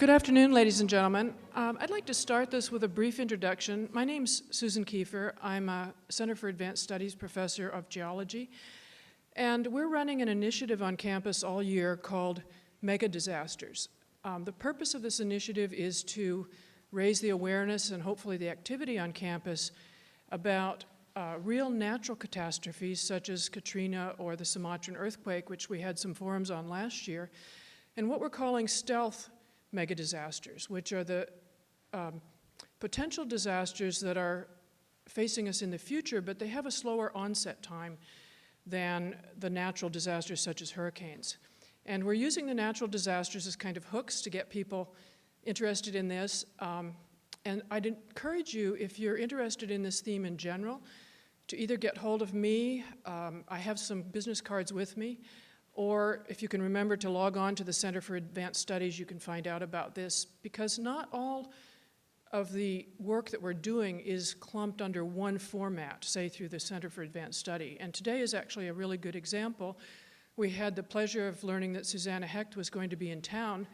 Good afternoon, ladies and gentlemen. I'd like to start this with a brief introduction. My name's Susan Kiefer. I'm a Center for Advanced Studies professor of geology, and we're running an initiative on campus all year called Mega Disasters. The purpose of this initiative is to raise the awareness and hopefully the activity on campus about real natural catastrophes such as Katrina or the Sumatran earthquake, which we had some forums on last year, and what we're calling stealth mega disasters, which are the potential disasters that are facing us in the future, but they have a slower onset time than the natural disasters such as hurricanes. And we're using the natural disasters as kind of hooks to get people interested in this. And I'd encourage you, if you're interested in this theme in general, to either get hold of me, I have some business cards with me, or if you can remember to log on to the Center for Advanced Studies, you can find out about this, because not all of the work that we're doing is clumped under one format, say through the Center for Advanced Study. And today is actually a really good example. We had the pleasure of learning that Susanna Hecht was going to be in town.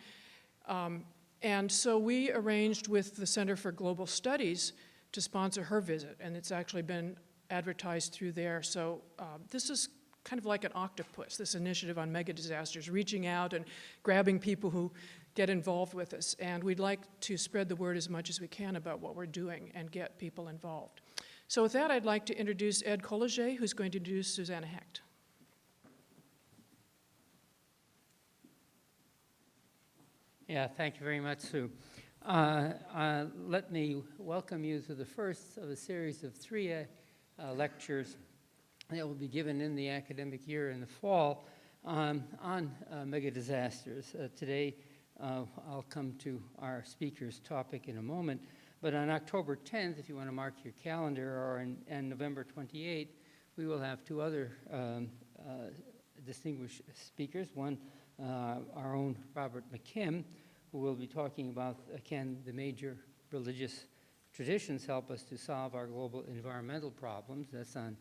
And so we arranged with the Center for Global Studies to sponsor her visit, and it's actually been advertised through there. So this is kind of like an octopus, this initiative on mega disasters, reaching out and grabbing people who get involved with us. And we'd like to spread the word as much as we can about what we're doing and get people involved. So with that, I'd like to introduce Ed Colliget, who's going to introduce Susanna Hecht. Yeah, thank you very much, Sue. Let me welcome you to the first of a series of three lectures that will be given in the academic year in the fall on mega disasters. Today, I'll come to our speaker's topic in a moment, but on October 10th, if you want to mark your calendar, or on November 28th, we will have two other distinguished speakers. One, our own Robert McKim, who will be talking about, can the major religious traditions help us to solve our global environmental problems. That's on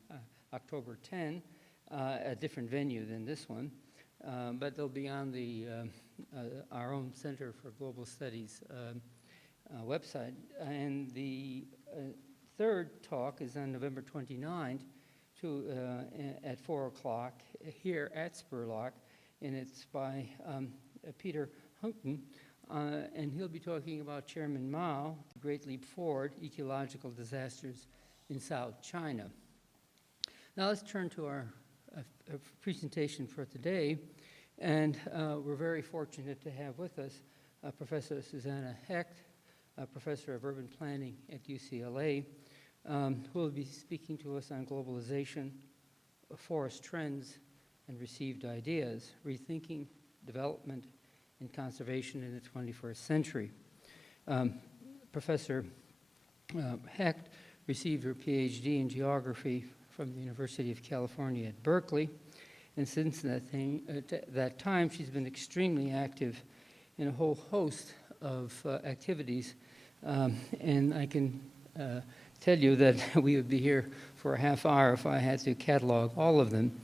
October 10, a different venue than this one, but they'll be on the our own Center for Global Studies website. And the third talk is on November 29th at 4 o'clock here at Spurlock, and it's by Peter Hunken, and he'll be talking about Chairman Mao, the Great Leap Forward, Ecological Disasters in South China. Now let's turn to our presentation for today, and we're very fortunate to have with us Professor Susanna Hecht, Professor of Urban Planning at UCLA, who will be speaking to us on globalization, forest trends, and received ideas, rethinking development and conservation in the 21st century. Professor Hecht received her PhD in geography from the University of California at Berkeley, and since that time, she's been extremely active in a whole host of activities, and I can tell you that we would be here for a half hour if I had to catalog all of them.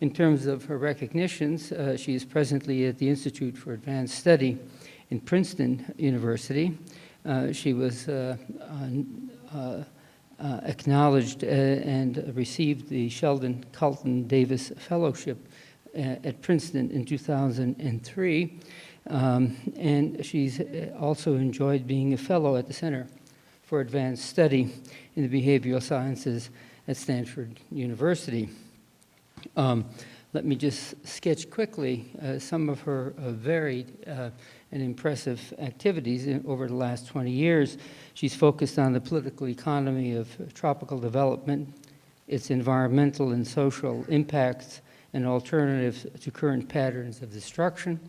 In terms of her recognitions, she is presently at the Institute for Advanced Study in Princeton University. She was acknowledged and received the Sheldon Colton Davis Fellowship at Princeton in 2003. And she's also enjoyed being a fellow at the Center for Advanced Study in the Behavioral Sciences at Stanford University. Let me just sketch quickly some of her varied and impressive activities over the last 20 years. She's focused on the political economy of tropical development, its environmental and social impacts, and alternatives to current patterns of destruction.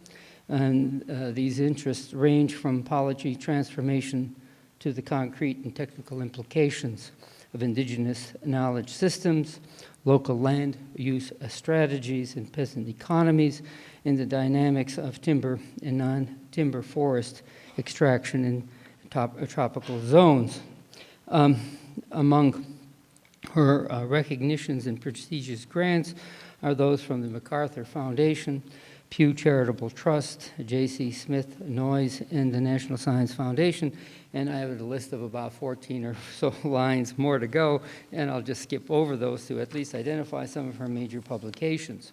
And these interests range from policy transformation to the concrete and technical implications of indigenous knowledge systems, local land use strategies and peasant economies, and the dynamics of timber and non-timber forest extraction in tropical zones. Among her recognitions and prestigious grants are those from the MacArthur Foundation, Pew Charitable Trust, J.C. Smith Noyes, and the National Science Foundation. And I have a list of about 14 or so lines more to go, and I'll just skip over those to at least identify some of her major publications.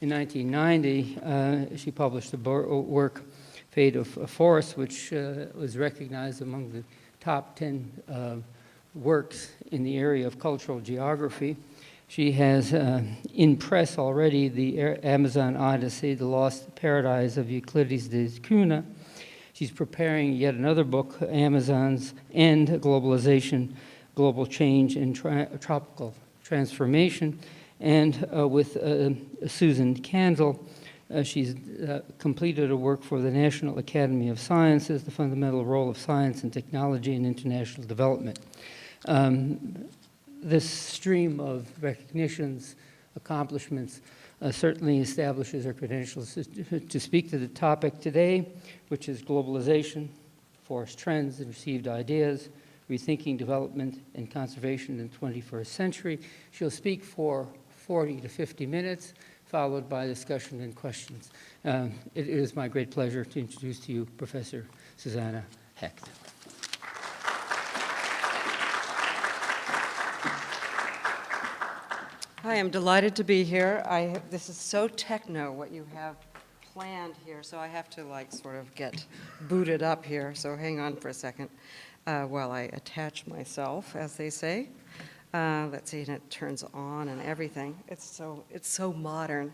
In 1990, she published a work, Fate of Forests, which was recognized among the top 10 works in the area of cultural geography. She has in press already the Amazon Odyssey, The Lost Paradise of Euclides de Cunha. She's preparing yet another book, Amazon's End, Globalization, Global Change, and Tropical Transformation. And with Susan Candle, she's completed a work for the National Academy of Sciences, The Fundamental Role of Science and Technology in International Development. This stream of recognitions, accomplishments, certainly establishes her credentials to speak to the topic today, which is globalization, forest trends and received ideas, rethinking development and conservation in the 21st century. She'll speak for 40 to 50 minutes, followed by discussion and questions. It is my great pleasure to introduce to you Professor Susanna Hecht. I am delighted to be here. This is so techno what you have planned here, so I have to sort of get booted up here. So hang on for a second while I attach myself, as they say. Let's see, and it turns on and everything. It's so modern.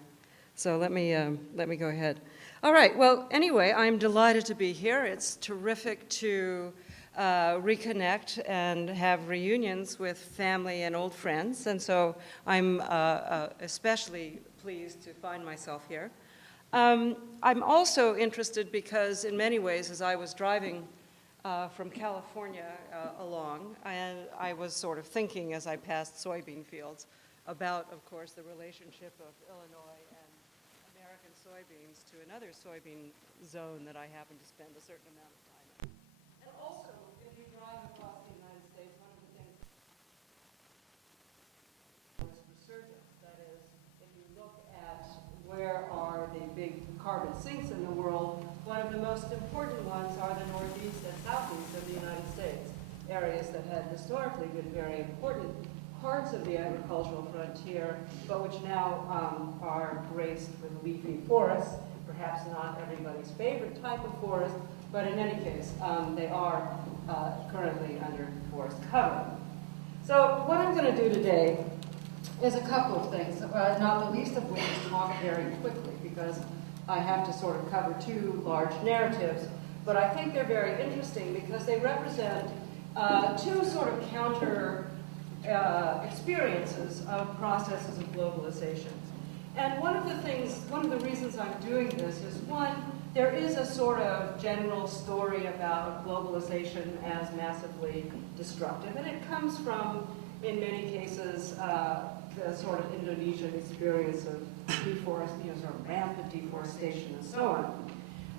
So let me go ahead. All right. Well, anyway, I'm delighted to be here. It's terrific to reconnect and have reunions with family and old friends. And so I'm especially pleased to find myself here. I'm also interested because in many ways, as I was driving from California along, and I was sort of thinking as I passed soybean fields about, of course, the relationship of Illinois and American soybeans to another soybean zone that I happen to spend a certain amount of time in. And also, if you drive across the United States, one of the things is resurgence. That is, if you look at where are the big carbon sinks in the world, one of the most important ones are the northeast and southeast of the United States, areas that had historically been very important parts of the agricultural frontier, but which now are graced with leafy forests, perhaps not everybody's favorite type of forest, but in any case, they are currently under forest cover. So what I'm going to do today is a couple of things, not the least of which is talk very quickly, because I have to sort of cover two large narratives, but I think they're very interesting because they represent two sort of counter experiences of processes of globalization. And one of the reasons I'm doing this is, one, there is a sort of general story about globalization as massively destructive, and it comes from, in many cases, the sort of Indonesian experience of deforestation, sort of rampant deforestation and so on.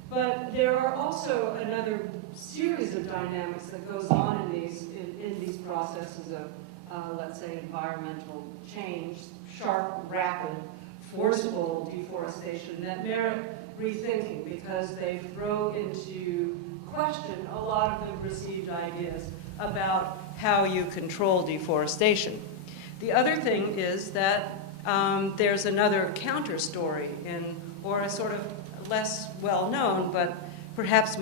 But there are also another series of dynamics that goes on in these processes of let's say, environmental change, sharp, rapid, forceful deforestation that merit rethinking because they throw into question a lot of the received ideas about how you control deforestation. The other thing is that there's another counter story or a sort of less well-known, but perhaps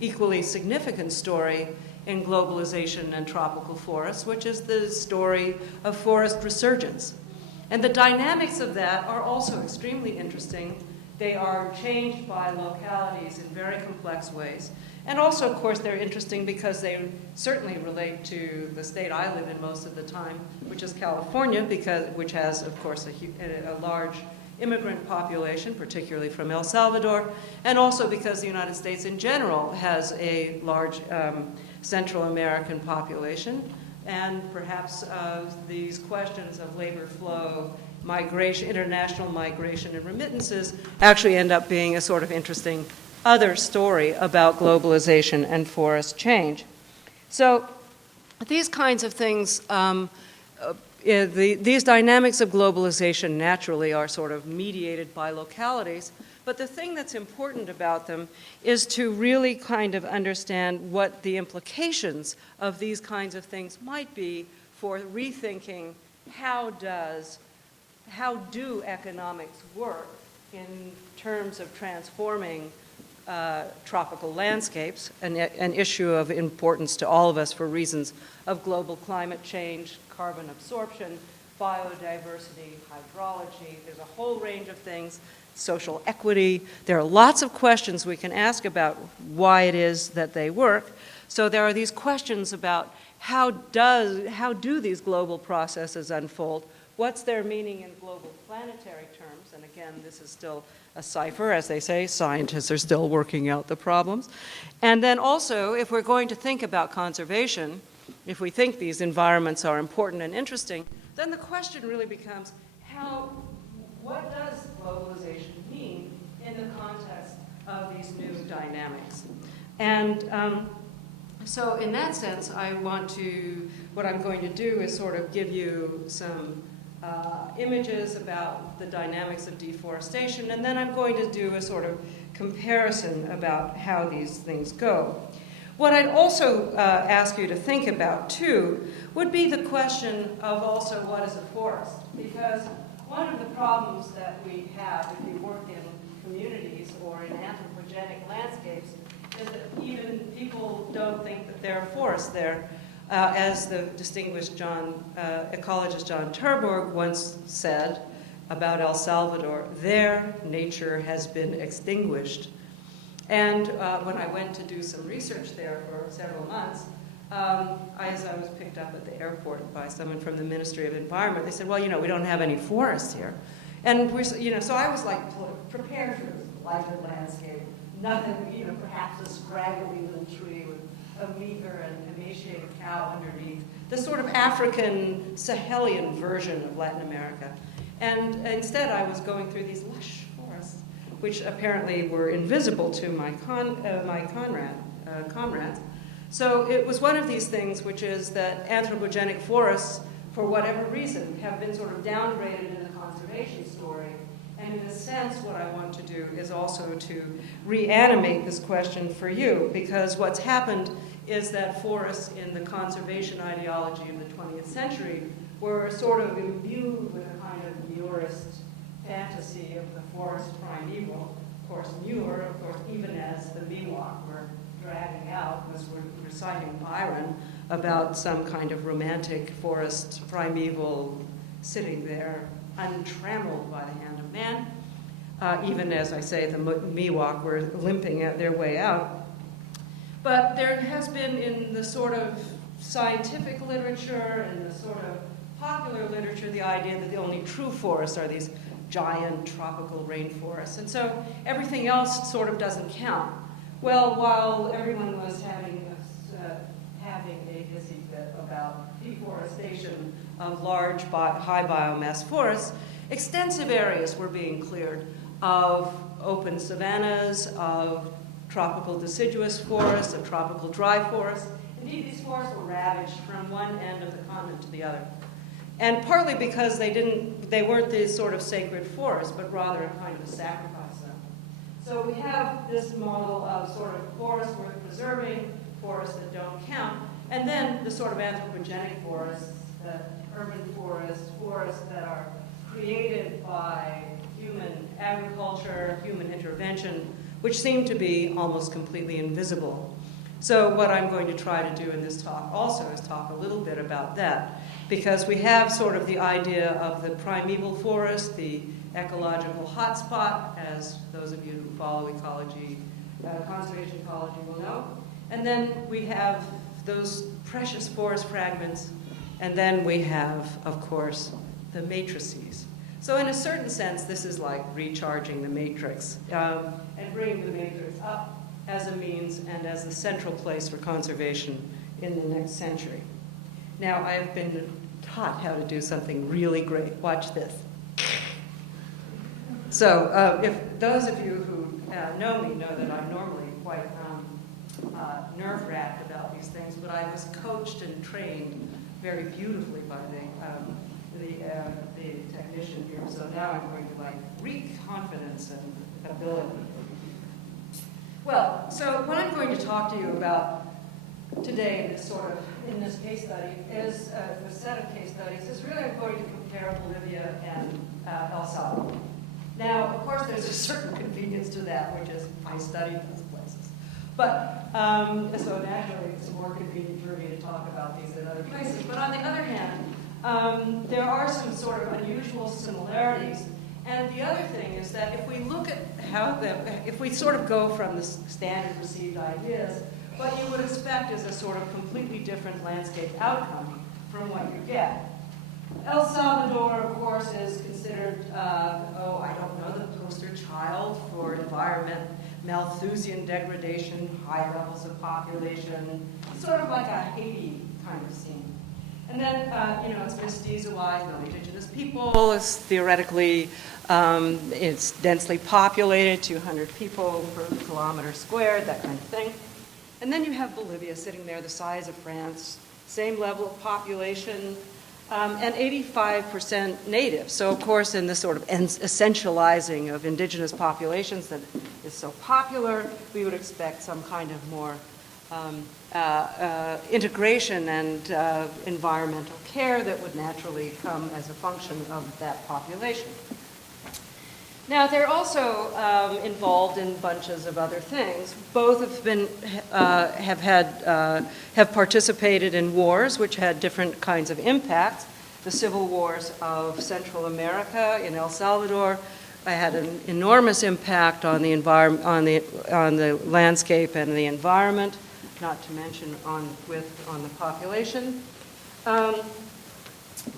equally significant story in globalization and tropical forests, which is the story of forest resurgence. And the dynamics of that are also extremely interesting. They are changed by localities in very complex ways. And also, of course, they're interesting because they certainly relate to the state I live in most of the time, which is California, which has, of course, a large immigrant population, particularly from El Salvador, and also because the United States in general has a large Central American population, and perhaps these questions of labor flow, migration, international migration, and remittances actually end up being a sort of interesting other story about globalization and forest change. So these kinds of things these dynamics of globalization naturally are sort of mediated by localities, but the thing that's important about them is to really kind of understand what the implications of these kinds of things might be for rethinking how do economics work in terms of transforming tropical landscapes, an issue of importance to all of us for reasons of global climate change, carbon absorption, biodiversity, hydrology. There's a whole range of things, social equity. There are lots of questions we can ask about why it is that they work. So there are these questions about how do these global processes unfold? What's their meaning in global planetary terms? And again, this is still a cipher, as they say. Scientists are still working out the problems. And then also, if we're going to think about conservation, if we think these environments are important and interesting, then the question really becomes, what does globalization mean in the context of these new dynamics? And so in that sense, what I'm going to do is sort of give you some images about the dynamics of deforestation, and then I'm going to do a sort of comparison about how these things go. What I'd also ask you to think about, too, would be the question of also what is a forest. Because one of the problems that we have if you work in communities or in anthropogenic landscapes is that even people don't think that there are forests there. As the distinguished ecologist John Terborg once said about El Salvador, their nature has been extinguished. And when I went to do some research there for several months, as I was picked up at the airport by someone from the Ministry of Environment, they said, well, we don't have any forests here. And so I was like prepared for this lighter landscape, nothing, perhaps a scraggly little tree with a meager and emaciated cow underneath, the sort of African Sahelian version of Latin America. And instead I was going through these lush forests, which apparently were invisible to my comrades. So it was one of these things, which is that anthropogenic forests, for whatever reason, have been sort of downgraded in the conservation story. And in a sense, what I want to do is also to reanimate this question for you, because what's happened is that forests in the conservation ideology of the 20th century were sort of imbued with a kind of Muirist fantasy of the forest primeval. Of course, Muir, even as the Miwok were dragging out, was reciting Byron about some kind of romantic forest primeval sitting there, untrammeled by the hand of man. Even as I say, the Miwok were limping their way out. But there has been in the sort of scientific literature and the sort of popular literature the idea that the only true forests are these giant tropical rainforests. And so everything else sort of doesn't count. Well, while everyone was having a hissy fit about deforestation of large, high biomass forests, extensive areas were being cleared of open savannas, of tropical deciduous forests, of tropical dry forests. Indeed, these forests were ravaged from one end of the continent to the other. And partly because they weren't these sort of sacred forests, but rather a kind of a sacrifice zone. So we have this model of sort of forests worth preserving, forests that don't count, and then the sort of anthropogenic forests, urban forests, forests that are created by human agriculture, human intervention, which seem to be almost completely invisible. So what I'm going to try to do in this talk also is talk a little bit about that, because we have sort of the idea of the primeval forest, the ecological hotspot, as those of you who follow ecology, conservation ecology will know. And then we have those precious forest fragments, and then we have, of course, the matrices. So in a certain sense, this is like recharging the matrix and bringing the matrix up as a means and as the central place for conservation in the next century. Now, I have been taught how to do something really great. Watch this. So if those of you who know me know that I'm normally quite nerve-wracked about these things, but I was coached and trained very beautifully by the the technician here, so now I'm going to like wreak confidence and ability. Well, so what I'm going to talk to you about today, in this case study, is a set of case studies. Is really I'm going to compare Bolivia and El Salvador. Now, of course, there's a certain convenience to that, which is I studied those places. But so naturally, it's more convenient for me to talk about these in other places. But on the other hand, there are some sort of unusual similarities. And the other thing is that if we look at if we sort of go from the standard received ideas, what you would expect is a sort of completely different landscape outcome from what you get. El Salvador, of course, is considered, I don't know, the poster child for environment, Malthusian degradation, high levels of population, sort of like a Haiti kind of scene. And then, it's mestizo-wise, no indigenous people. It's theoretically, it's densely populated, 200 people per kilometer squared, that kind of thing. And then you have Bolivia sitting there, the size of France, same level of population, and 85% native. So, of course, in this sort of essentializing of indigenous populations that is so popular, we would expect some kind of more integration and environmental care that would naturally come as a function of that population. Now, they're also involved in bunches of other things. Both have participated in wars which had different kinds of impacts. The civil wars of Central America in El Salvador had an enormous impact on the on the landscape and the environment, not to mention on the population.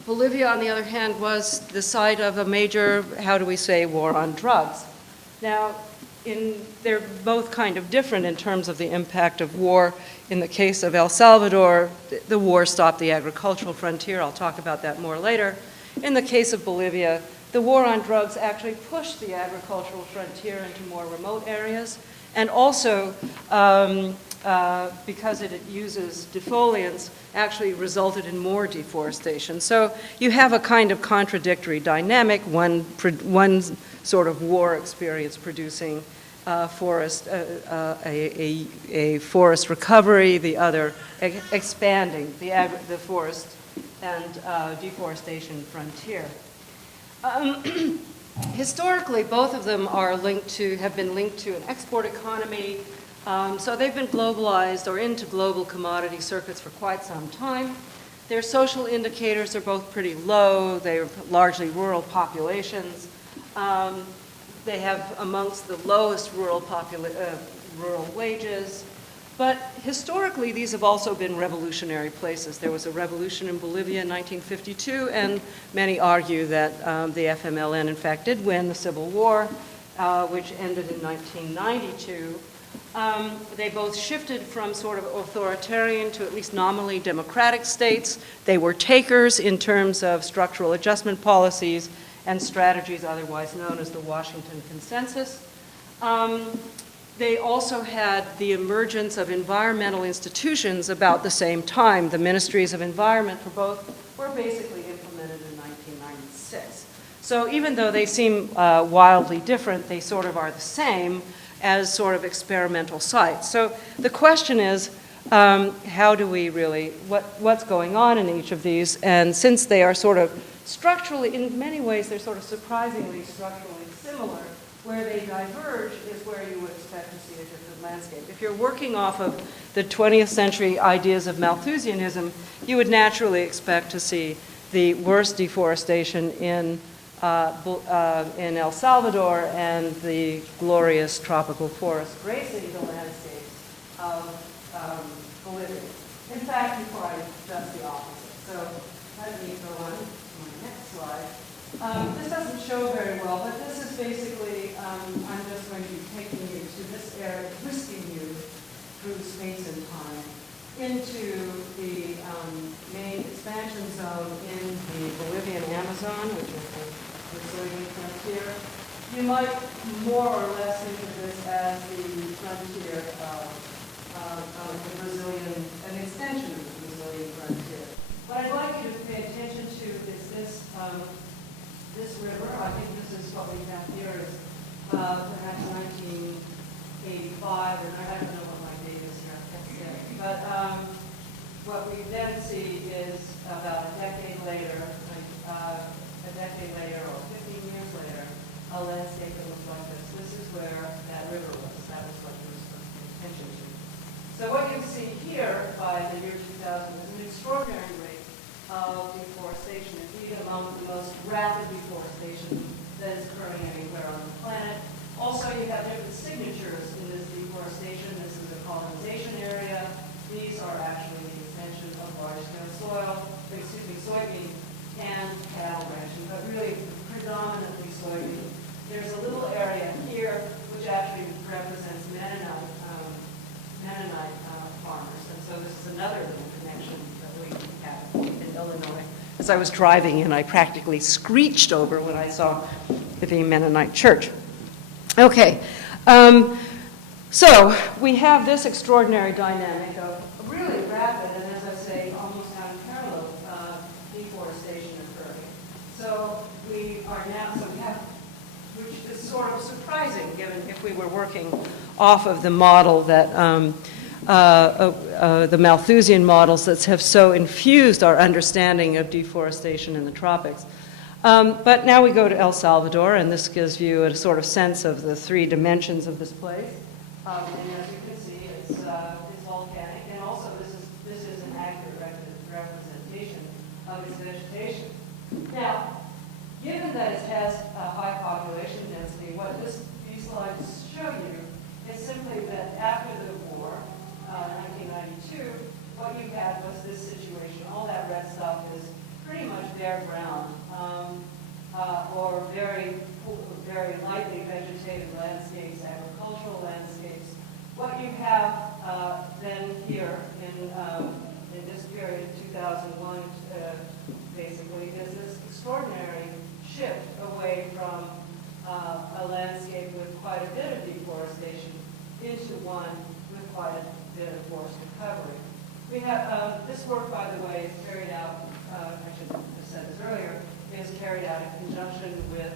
Bolivia, on the other hand, was the site of a major, war on drugs. Now, they're both kind of different in terms of the impact of war. In the case of El Salvador, the war stopped the agricultural frontier. I'll talk about that more later. In the case of Bolivia, the war on drugs actually pushed the agricultural frontier into more remote areas, and also because it uses defoliants, actually resulted in more deforestation. So you have a kind of contradictory dynamic, one sort of war experience producing a forest recovery, the other expanding the forest and deforestation frontier. Historically, both of them have been linked to an export economy. So they've been globalized or into global commodity circuits for quite some time. Their social indicators are both pretty low. They're largely rural populations. They have amongst the lowest rural wages. But historically, these have also been revolutionary places. There was a revolution in Bolivia in 1952, and many argue that the FMLN, in fact, did win the Civil War, which ended in 1992. They both shifted from sort of authoritarian to at least nominally democratic states. They were takers in terms of structural adjustment policies and strategies otherwise known as the Washington Consensus. They also had the emergence of environmental institutions about the same time. The ministries of environment for both were basically implemented in 1996. So even though they seem wildly different, they sort of are the same as sort of experimental sites. So the question is, how do we really, what's going on in each of these? And since they are sort of structurally, in many ways, they're sort of surprisingly structurally similar, where they diverge is where you would expect to see a different landscape. If you're working off of the 20th century ideas of Malthusianism, you would naturally expect to see the worst deforestation in El Salvador and the glorious tropical forest gracing the landscapes of Bolivia. In fact, you find just the opposite. So let me go on to my next slide. This doesn't show very well, but this is basically, I'm just going to be taking you to this area, twisting you through space and time into the main expansion zone in the Bolivian Amazon, which is the Brazilian frontier. You might more or less think of this as the frontier of the Brazilian, an extension of the Brazilian frontier. What I'd like you to pay attention to is this this river, I think this is what we have here is perhaps 1985, or I don't know what my date is here, I can't say. But what we then see is about a decade later or 15 years later, a landscape that looks like this. This is where that river was. That was what you were supposed to pay attention to. So what you see here by the year 2000 is an extraordinary rate of deforestation, indeed among the most rapid deforestation that is occurring anywhere on the planet. Also, you have different signatures in this deforestation. This is a colonization area. These are actually the extension of large-scale soybean and cattle ranching, but really predominantly soybean. There's a little area here which actually represents Mennonite farmers, and so this is another little connection that we have in Illinois. As I was driving in, I practically screeched over when I saw the Mennonite church. Okay, so we have this extraordinary dynamic of really rapid and, as I say, almost unparalleled deforestation occurring. So we have, which is sort of surprising given if we were working off of the model that the Malthusian models that have so infused our understanding of deforestation in the tropics. But now we go to El Salvador, and this gives you a sort of sense of the three dimensions of this place. And as you can see, it's volcanic, and also this is an accurate representation of its vegetation. Now, given that it has a high population density, what these slides show you is simply that after the war, 1992, what you had was this situation. All that red stuff is pretty much bare ground, or very lightly vegetated landscapes, agricultural landscapes. What you have then here in this period, 2001, basically, is this extraordinary shift away from a landscape with quite a bit of deforestation into one with quite a bit of forest recovery. We have this work, by the way, is carried out. I should have said this earlier. Is carried out in conjunction with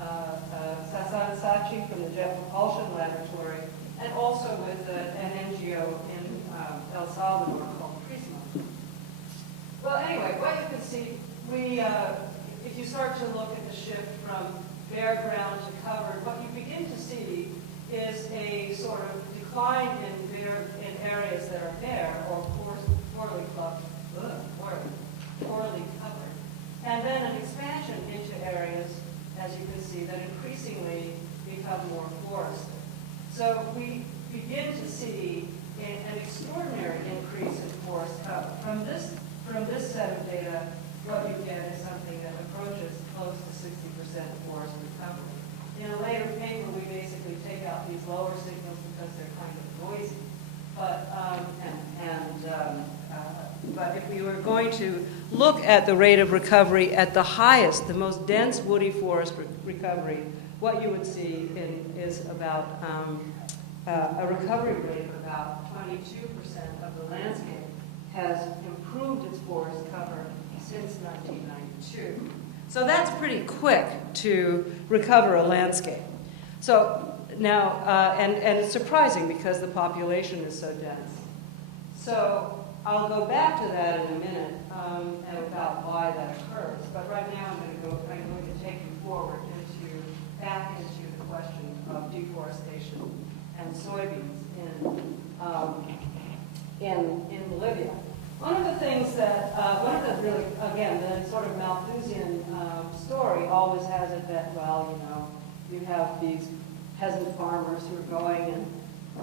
Sasan Sachi from the Jet Propulsion Laboratory, and also with an NGO in El Salvador called Prisma. Well, anyway, what you can see, if you start to look at the shift from bare ground to covered, what you begin to see is a sort of decline in areas that are bare or poorly covered, and then an expansion into areas, as you can see, that increasingly become more forested. So we begin to see an extraordinary increase in forest cover. From this set of data, what you get is something that approaches close to 60% forest recovery. In a later paper, we basically take out these lower signals because they're kind of noisy. But if we were going to look at the rate of recovery at the highest, the most dense woody forest recovery, what you would see is about a recovery rate of about 22% of the landscape has improved its forest cover since 1992. So that's pretty quick to recover a landscape. So now, and it's surprising because the population is so dense. So I'll go back to that in a minute and about why that occurs. But right now I'm going to take you forward back into the question of deforestation and soybeans in Bolivia. One of the things that, really, again, the sort of Malthusian story always has it that, well, you have these peasant farmers who are going and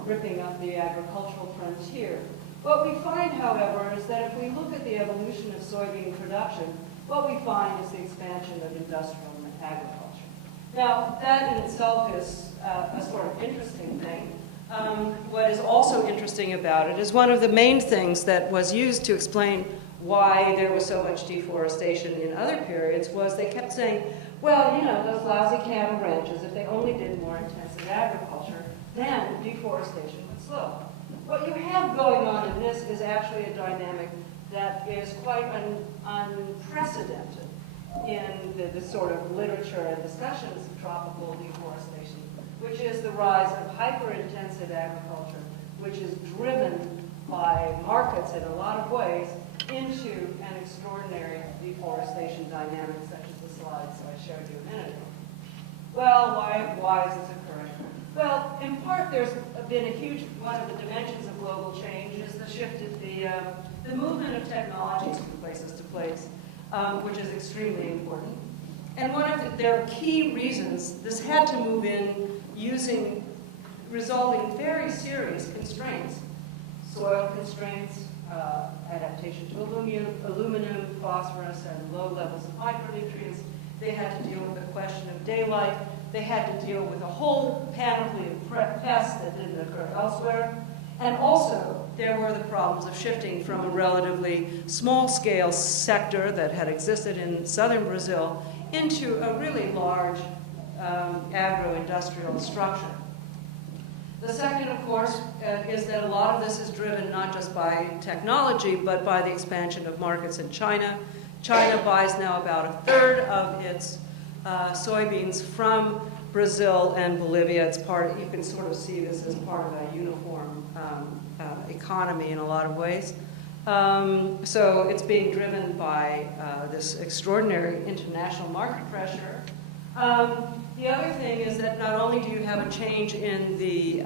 ripping up the agricultural frontier. What we find, however, is that if we look at the evolution of soybean production, what we find is the expansion of industrial agriculture. Now, that in itself is a sort of interesting thing. What is also interesting about it is one of the main things that was used to explain why there was so much deforestation in other periods was they kept saying, well, those lousy cattle ranches, if they only did more intensive agriculture, then deforestation would slow. What you have going on in this is actually a dynamic that is quite unprecedented in the sort of literature and discussions of tropical deforestation, which is the rise of hyper-intensive agriculture, which is driven by markets in a lot of ways into an extraordinary deforestation dynamic, such as the slides I showed you a minute ago. Well, why is this occurring? Well, in part, there's been a huge, one of the dimensions of global change is the shift of the movement of technologies from places to place, which is extremely important. And there are key reasons this had to move in resolving very serious constraints, soil constraints, adaptation to aluminum, phosphorus, and low levels of micronutrients. They had to deal with the question of daylight. They had to deal with a whole panoply of pests that didn't occur elsewhere. And also, there were the problems of shifting from a relatively small-scale sector that had existed in southern Brazil into a really large agro-industrial structure. The second, of course, is that a lot of this is driven not just by technology, but by the expansion of markets in China. China buys now about a third of its soybeans from Brazil and Bolivia. It's you can sort of see this as part of a uniform economy in a lot of ways. So it's being driven by this extraordinary international market pressure. The other thing is that not only do you have a change in the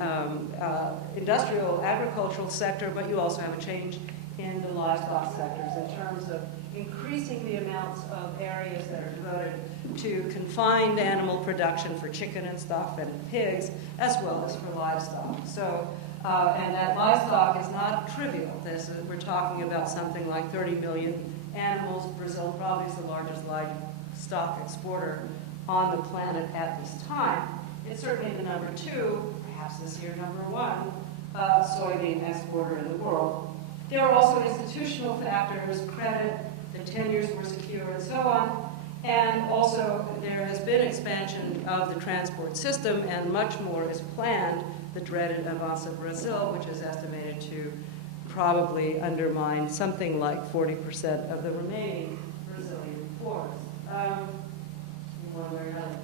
industrial agricultural sector, but you also have a change in the livestock sectors in terms of increasing the amounts of areas that are devoted to confined animal production for chicken and stuff and pigs, as well as for livestock. So, and that livestock is not trivial. We're talking about something like 30 million animals. Brazil probably is the largest livestock exporter on the planet at this time. It's certainly the number 2, perhaps this year number 1, soybean exporter in the world. There are also institutional factors, credit, the tenures were secure, and so on. And also, there has been expansion of the transport system, and much more is planned. The dreaded Avança Brazil, which is estimated to probably undermine something like 40% of the remaining Brazilian forests. One way or another.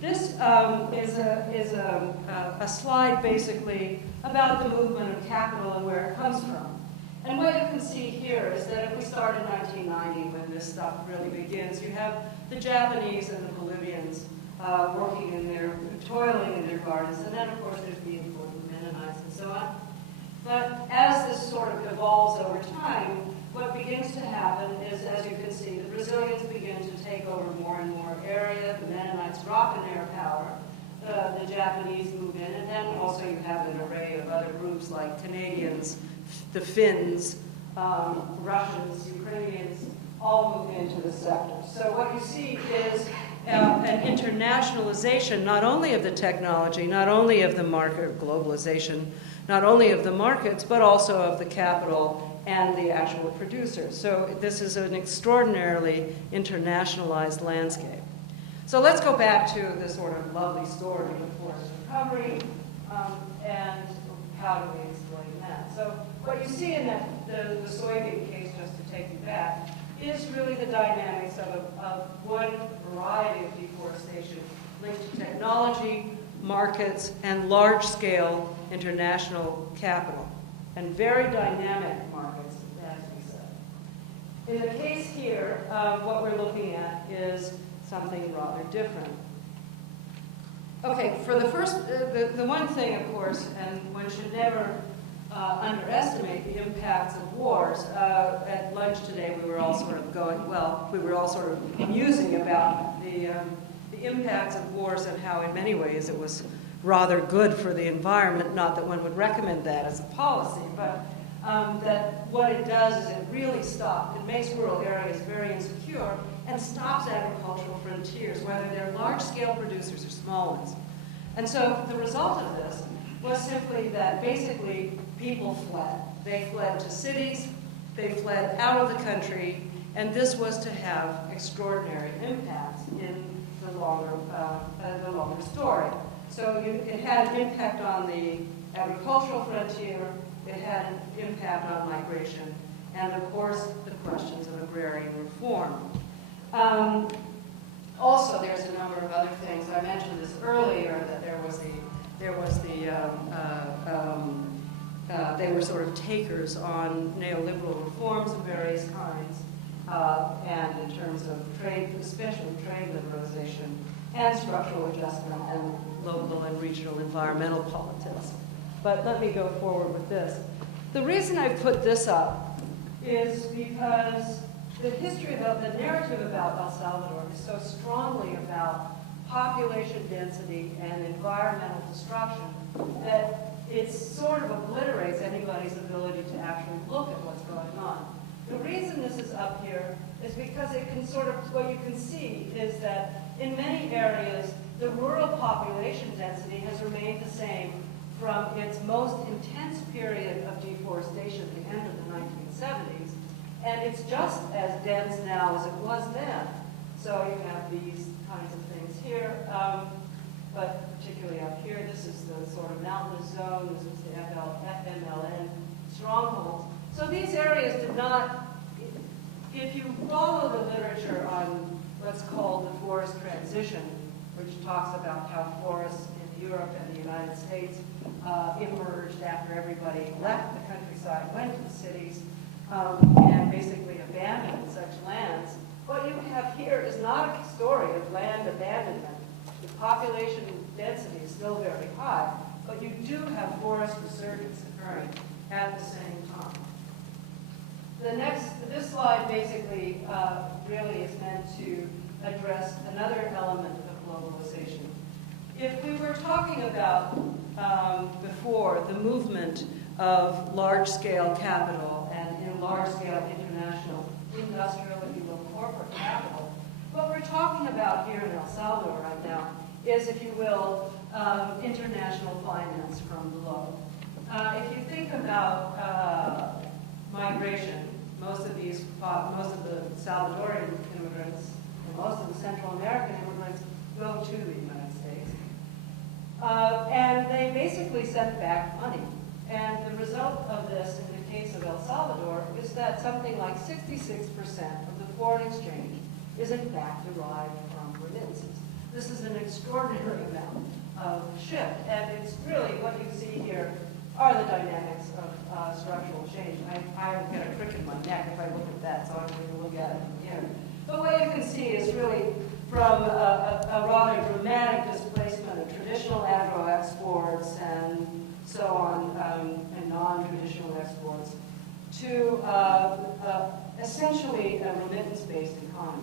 This is a slide basically about the movement of capital and where it comes from. And what you can see here is that if we start in 1990, when this stuff really begins, you have the Japanese and the Bolivians working toiling in their gardens, and then of course there's the import of Mennonites and so on. But as this sort of evolves over time, what begins to happen is, as you can see, the Brazilians begin to take over more and more area, the Mennonites drop in their power, the Japanese move in, and then also you have an array of other groups like Canadians, the Finns, Russians, Ukrainians, all move into the sector. So what you see is an internationalization, not only of the technology, not only of the market, globalization, not only of the markets, but also of the capital and the actual producers. So this is an extraordinarily internationalized landscape. So let's go back to the sort of lovely story of forest recovery and how do we explain that. So what you see in the soybean case, just to take you back, is really the dynamics of one variety of deforestation linked to technology, markets, and large-scale international capital, and very dynamic markets, as we said. In the case here, what we're looking at is something rather different. Okay, for the first, the one thing, of course, and one should never underestimate the impacts of wars. At lunch today, we were all sort of musing about the impacts of wars and how, in many ways, it was rather good for the environment. Not that one would recommend that as a policy, but that what it does is it really it makes rural areas very insecure and stops agricultural frontiers, whether they're large-scale producers or small ones. And so the result of this was simply that basically people fled. They fled to cities, they fled out of the country, and this was to have extraordinary impacts in the longer story. So it had an impact on the agricultural frontier, it had an impact on migration, and of course the questions of agrarian reform. Also, there's a number of other things. I mentioned this earlier, that they were sort of takers on neoliberal reforms of various kinds, and in terms of trade, especially trade liberalization and structural adjustment and local and regional environmental politics. But let me go forward with this. The reason I put this up is because the history about the narrative about El Salvador is so strongly about population density and environmental destruction that it sort of obliterates anybody's ability to actually look at what's going on. The reason this is up here is because it can sort of, what you can see is that in many areas, the rural population density has remained the same from its most intense period of deforestation at the end of the 1970s, and it's just as dense now as it was then. So you have these kinds of things here, but particularly up here, this is the sort of mountainous zone, this is the FMLN strongholds. So these areas did not, if you follow the literature on what's called the forest transition, which talks about how forests in Europe and the United States emerged after everybody left the countryside, went to the cities, and basically abandoned such lands. What you have here is not a story of land abandonment. The population density is still very high, but you do have forest resurgence occurring at the same time. This slide basically really is meant to address another element of globalization. If we were talking about before the movement of large-scale capital and in large-scale international industrial, if you will, corporate capital, what we're talking about here in El Salvador right now is, if you will, international finance from below. If you think about migration, most of the Salvadorian immigrants and most of the Central American immigrants go to the United States. And they basically send back money. And the result of this, in the case of El Salvador, is that something like 66% of the foreign exchange is in fact derived from remittances. This is an extraordinary amount of shift. And it's really, what you see here are the dynamics of structural change. I will get a crick in my neck if I look at that, so I'm going to look at it from here. But what you can see is really from a rather dramatic displacement of traditional agro-exports and so on, and non-traditional exports, to essentially a remittance-based economy.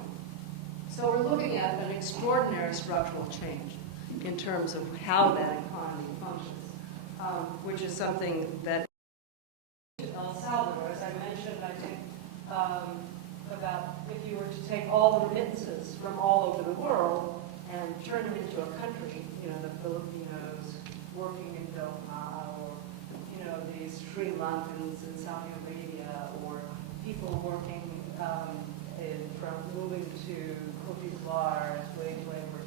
So we're looking at an extraordinary structural change in terms of how that economy functions, which is something that El Salvador, as I mentioned, I think, about if you were to take all the remittances from all over the world and turn them into a country, you know, the Filipinos working in Doha, or, you know, the Sri Lankans in Saudi Arabia, or people working from moving to Cote d'Ivoire as wage labor,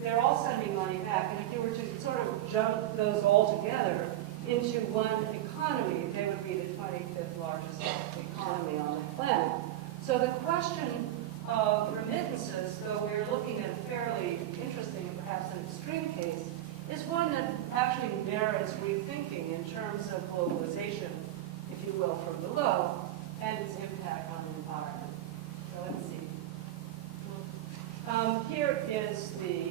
they're all sending money back. And if you were to sort of jump those all together into one economy, they would be the 25th largest economy on the planet. So the question of remittances, though we're looking at a fairly interesting and perhaps an extreme case, is one that actually merits rethinking in terms of globalization, if you will, from below, and its impact on the environment. So let's see. Here is the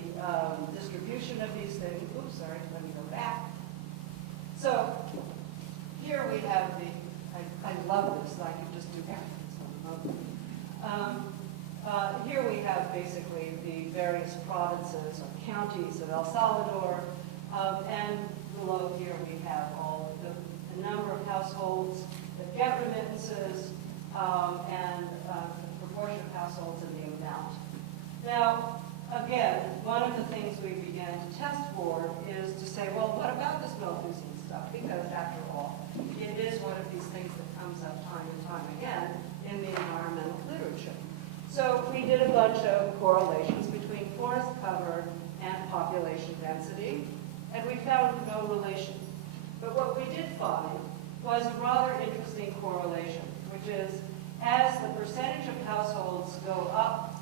distribution of these things. Oops, sorry, let me go back. So here we have the, I love this, I can just do everything. Here we have basically the various provinces or counties of El Salvador, and below here we have all the number of households that get remittances, and the proportion of households and the amount. Now, again, one of the things we began to test for is to say, well, what about this Malthusian stuff? Because after all, it is one of these things that comes up time and time again in the environmental literature. So we did a bunch of correlations between forest cover and population density, and we found no relation. But what we did find was a rather interesting correlation. which is as the percentage of households go up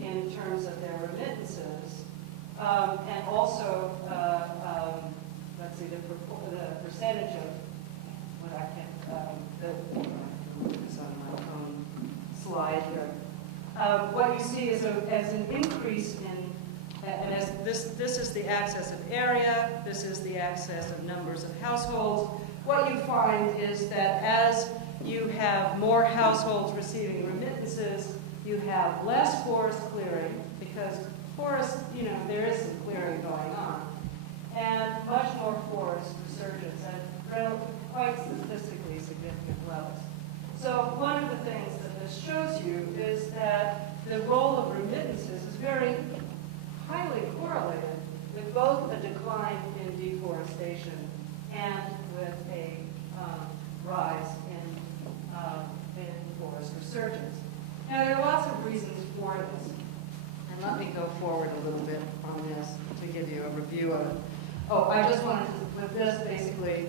in terms of their remittances, and also, let's see, the percentage of what I can, it's on my own slide here. What you see is as an increase in, and as this is the excess of area, this is the excess of numbers of households. What you find is that as you have more households receiving remittances, you have less forest clearing, because forest, there is some clearing going on, and much more forest resurgence at quite statistically significant levels. So one of the things that this shows you is that the role of remittances is very highly correlated with both a decline in deforestation and with a rise in forest resurgence. Now, there are lots of reasons for this, and let me go forward a little bit on this to give you a review of it. Oh, I just wanted to put this basically,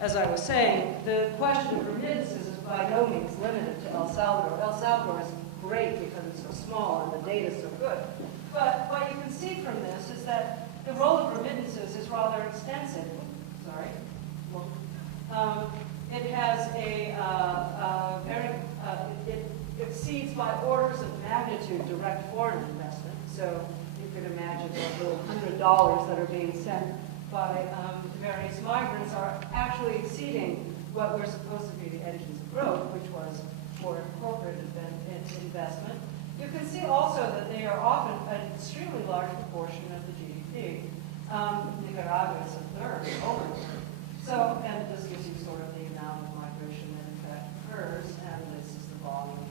as I was saying, the question of remittances is by no means limited to El Salvador. El Salvador is great because it's so small and the data is so good. But what you can see from this is that the role of remittances is rather extensive. Sorry. It has a it exceeds by orders of magnitude direct foreign investment. So you could imagine those little $100 that are being sent by various migrants are actually exceeding what were supposed to be the engines of growth, which was for corporate investment. You can see also that they are often an extremely large proportion of the GDP. Nicaragua is a third, over a third. So, and this gives you sort of the amount of migration that in fact occurs, and this is the volume in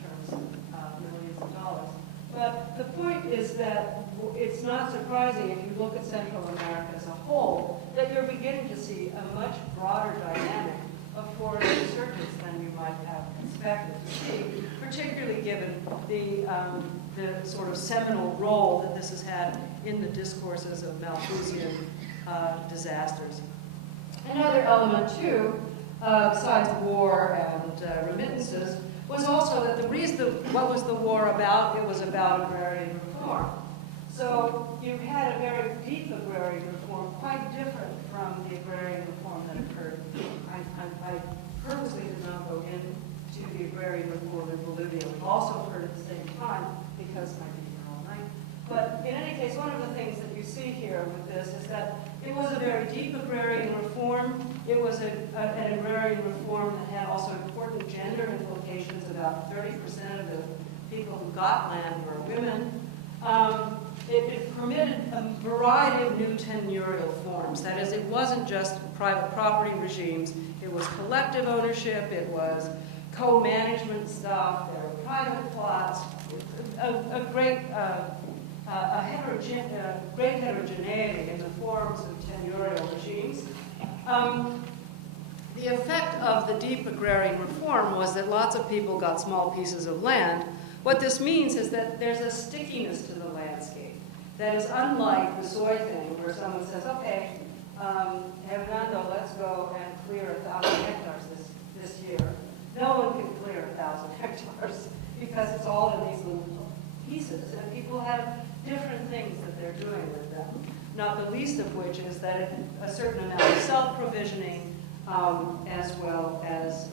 terms of millions of dollars. But the point is that it's not surprising if you look at Central America as a whole, that you're beginning to see a much broader dynamic of forest resurgence than you might have expected to see, particularly given the sort of seminal role that this has had in the discourses of Malthusian disasters. Another element, too, besides war and remittances, was also that the reason, what was the war about? It was about agrarian reform. So you had a very deep agrarian reform, quite different from the agrarian reform that occurred. I purposely did not go into the agrarian reform in Bolivia, which also occurred at the same time, because I did here all night. But in any case, one of the things that you see here with this is that it was a very deep agrarian reform. It was an agrarian reform that had also important gender implications. About 30% of the people who got land were women. It permitted a variety of new tenurial forms. That is, it wasn't just private property regimes. It was collective ownership. It was co-management stuff. There were private plots. A great heterogeneity in the forms of tenurial regimes. The effect of the deep agrarian reform was that lots of people got small pieces of land. What this means is that there's a stickiness to the landscape that is unlike the soy thing, where someone says, okay, Hernando, let's go and clear 1,000 hectares this year. No one can clear 1,000 hectares because it's all in these little pieces, and people have different things that they're doing with them, not the least of which is that a certain amount of self-provisioning as well as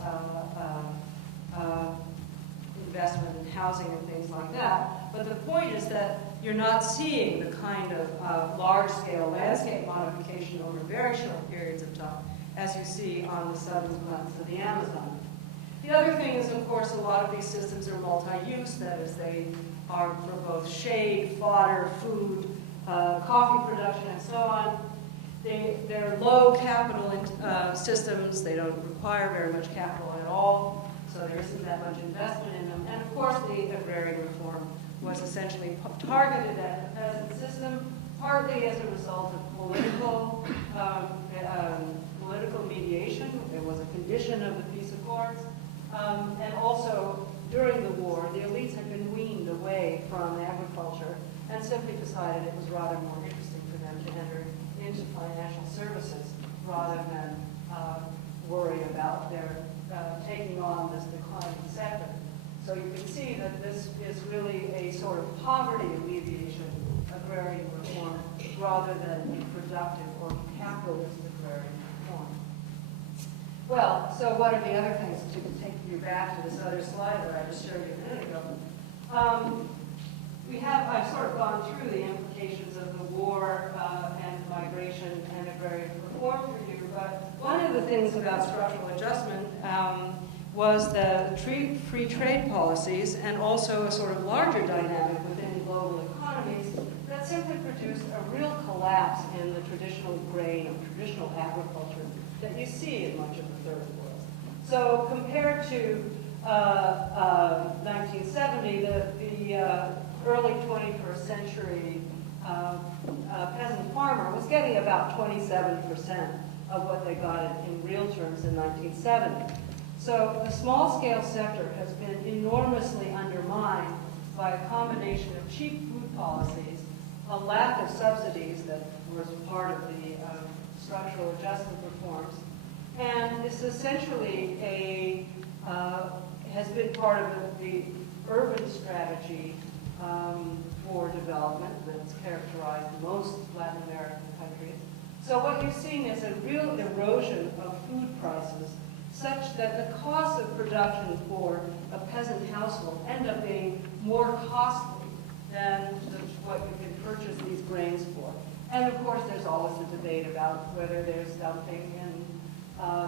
investment in housing and things like that. But the point is that you're not seeing the kind of large-scale landscape modification over very short periods of time as you see on the southern flanks of the Amazon. The other thing is, of course, a lot of these systems are multi-use. That is, they are for both shade, fodder, food, coffee production, and so on. They're low capital systems. They don't require very much capital at all, so there isn't that much investment in them. And of course, the agrarian reform was essentially targeted at the peasant system, partly as a result of political mediation. It was a condition of the peace accords. And also, during the war, the elites had been weaned away from agriculture and simply decided it was rather more interesting for them to enter into financial services rather than worry about their taking on sort of poverty alleviation agrarian reform rather than a productive or capitalist agrarian reform. Well, so what are the other things, to take you back to this other slide that I just showed you a minute ago? I've sort of gone through the implications of the war and migration and agrarian reform for you, but one of the things about structural adjustment was the free trade policies and also a sort of larger dynamic within global economies that simply produced a real collapse in the traditional grain or traditional agriculture that you see in much of the third world. So compared to 1970, the early 21st century peasant farmer was getting about 27% of what they got in real terms in 1970. So the small-scale sector has been enormously undermined by a combination of cheap food policies, a lack of subsidies that was part of the structural adjustment reforms, and it's essentially has been part of the urban strategy for development that's characterized most Latin American countries. So what you've seen is a real erosion of food prices such that the costs of production for a peasant household end up being more costly than what you can purchase these grains for. And of course, there's always a debate about whether there's dumping and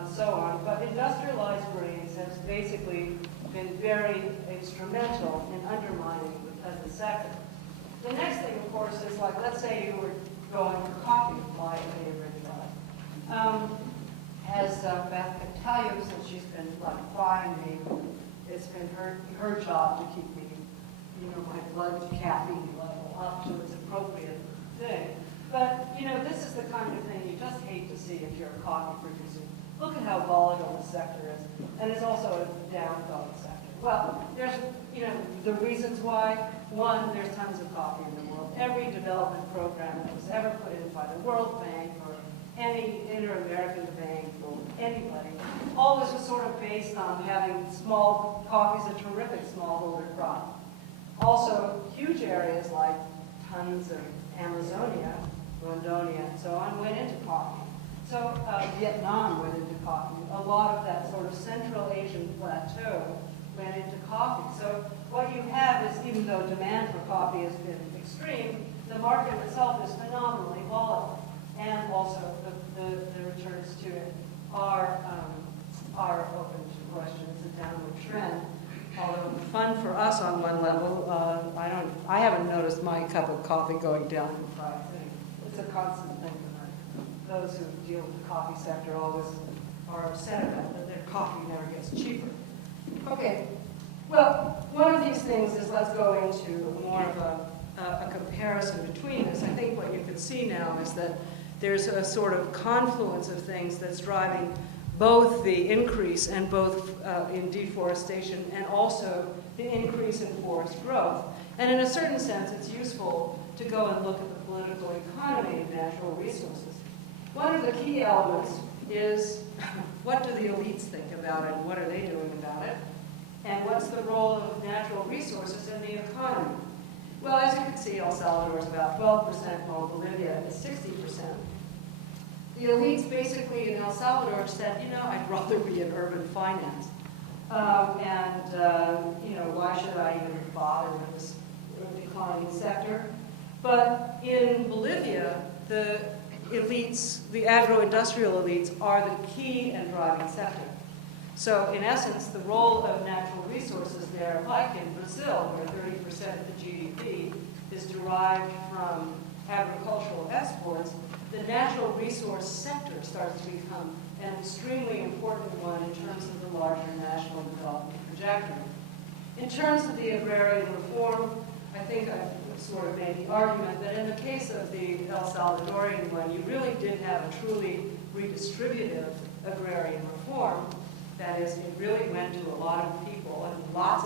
so on. But industrialized grains has basically been very instrumental in undermining the peasant sector. The next thing, of course, is like, let's say you were going for coffee, my favorite job. As Beth can tell you, since she's been like crying me, it's been her job to keep me, my blood caffeine level up to its appropriate thing. But, this is the kind of thing you just hate to see if you're a coffee producer. Look at how volatile the sector is. And it's also a down-going sector. Well, there's, the reasons why. One, there's tons of coffee in the world. Every development program that was ever put in by the World Bank or any Inter-American Bank or anybody, always was sort of based on having small coffee's a terrific smallholder crop. Also, huge areas like tons of Amazonia, Rondonia, and so on, went into coffee. So Vietnam went into coffee. A lot of that sort of Central Asian plateau went into coffee. So what you have is, even though demand for coffee has been extreme, the market itself is phenomenally volatile. And also the returns to it are open to question. It's a downward trend. Although fun for us on one level, I haven't noticed my cup of coffee going down in price. It's a constant thing for those who deal with the coffee sector always are upset about that their coffee never gets cheaper. Okay, well, one of these things is, let's go into more of a comparison between this. I think what you can see now is that there's a sort of confluence of things that's driving both the increase and both in deforestation and also the increase in forest growth. And in a certain sense, it's useful to go and look at the political economy of natural resources. One of the key elements is what do the elites think about it and what are they doing about it? And what's the role of natural resources in the economy? Well, as you can see, El Salvador is about 12%, while Bolivia is 60%. The elites basically in El Salvador said, I'd rather be in urban finance. Why should I even bother with this declining sector? But in Bolivia, the elites, the agro-industrial elites, are the key and driving sector. So in essence, the role of natural resources there, like in Brazil, where 30% of the GDP is derived from agricultural exports, the natural resource sector starts to become an extremely important one in terms of the larger national development trajectory. In terms of the agrarian reform, I think I've sort of made the argument that in the case of the El Salvadorian one, you really did have a truly redistributive agrarian reform. That is, it really went to a lot of people, and lots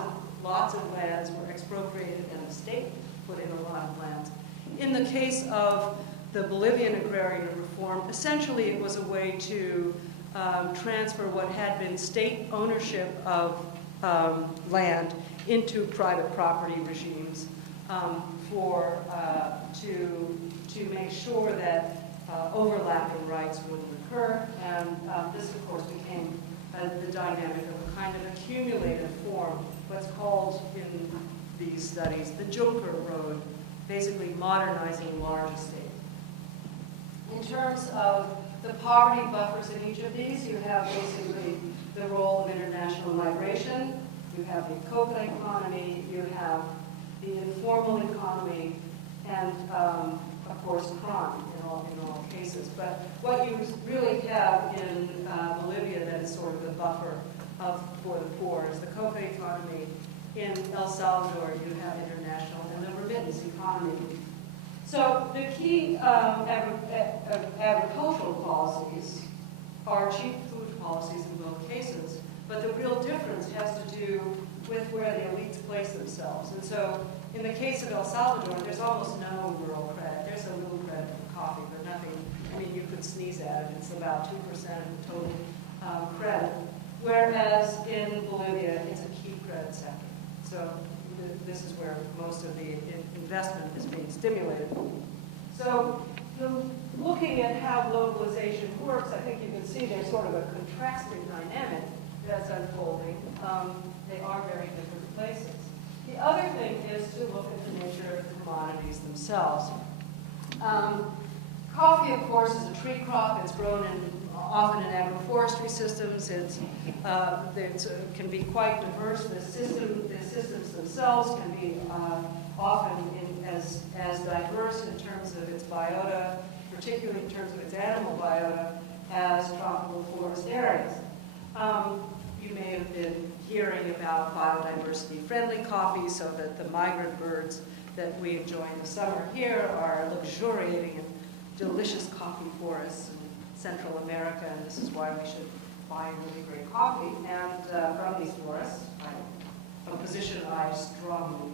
of lands were expropriated, and the state put in a lot of lands. In the case of the Bolivian agrarian reform, essentially it was a way to transfer what had been state ownership of land into private property regimes to make sure that overlapping rights wouldn't occur. And this, of course, became the dynamic of a kind of accumulative form, what's called in these studies the Joker Road, basically modernizing large estates. In terms of the poverty buffers in each of these, you have basically the role of international migration, you have the coca economy, you have the informal economy, and of course crime in all cases. But what you really have in Bolivia that is sort of the buffer for the poor is the coca economy. In El Salvador, you have international and the remittance economy. So the key agricultural policies are cheap food policies in both cases, but the real difference has to do with where the elites place themselves. And so in the case of El Salvador, there's almost no rural credit. There's a little credit for coffee, but nothing, I mean, you could sneeze at it. It's about 2% of total credit. Whereas in Bolivia, it's a key credit sector. So this is where most of the investment is being stimulated. So looking at how globalization works, I think you can see there's sort of a contrasting dynamic that's unfolding. They are very different places. The other thing is to look at the nature of the commodities themselves. Coffee, of course, is a tree crop. It's grown often in agroforestry systems. It can be quite diverse. The systems themselves can be often as diverse in terms of its biota, particularly in terms of its animal biota, as tropical forest areas. You may have been hearing about biodiversity-friendly coffee, so that the migrant birds that we enjoy in the summer here are luxuriating in delicious coffee forests in Central America, and this is why we should buy really great coffee and from these forests, a position I strongly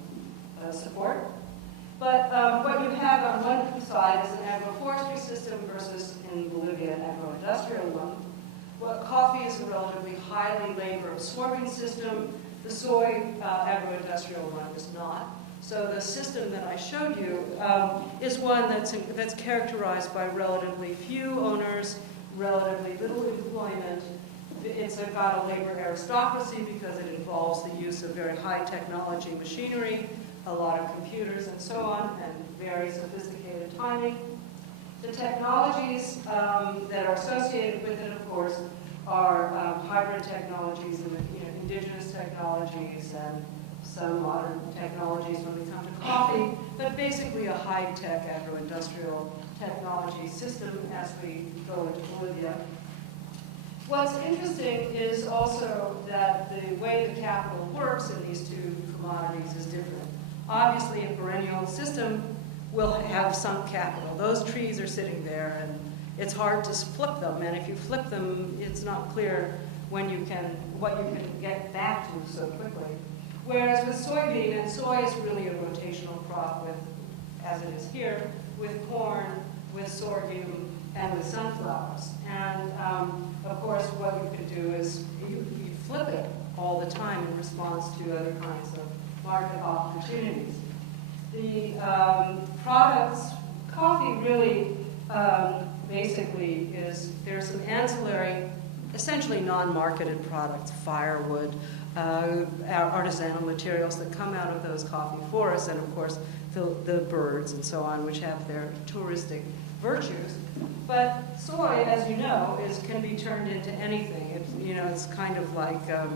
support. But what you have on one side is an agroforestry system versus, in Bolivia, an agro-industrial one. Well, coffee is a relatively highly labor-absorbing system. The soy agro-industrial one is not. So the system that I showed you is one that's characterized by relatively few owners, relatively little employment. It's got a labor aristocracy because it involves the use of very high technology machinery, a lot of computers and so on, and very sophisticated timing. The technologies that are associated with it, of course, are hybrid technologies and indigenous technologies and some modern technologies when we come to coffee, but basically a high-tech agro-industrial technology system as we go into Bolivia. What's interesting is also that the way the capital works in these two commodities is different. Obviously, a perennial system will have sunk capital. Those trees are sitting there, and it's hard to flip them. And if you flip them, it's not clear what you can get back to so quickly. Whereas with soybean, and soy is really a rotational crop with, as it is here, with corn, with sorghum, and with sunflowers. And of course, what you could do is you flip it all the time in response to other kinds of market opportunities. The products, coffee really basically is, there's some ancillary, essentially non-marketed products, firewood, artisanal materials that come out of those coffee forests, and of course the birds and so on, which have their touristic virtues. But soy, as you know, can be turned into anything. It's kind of like a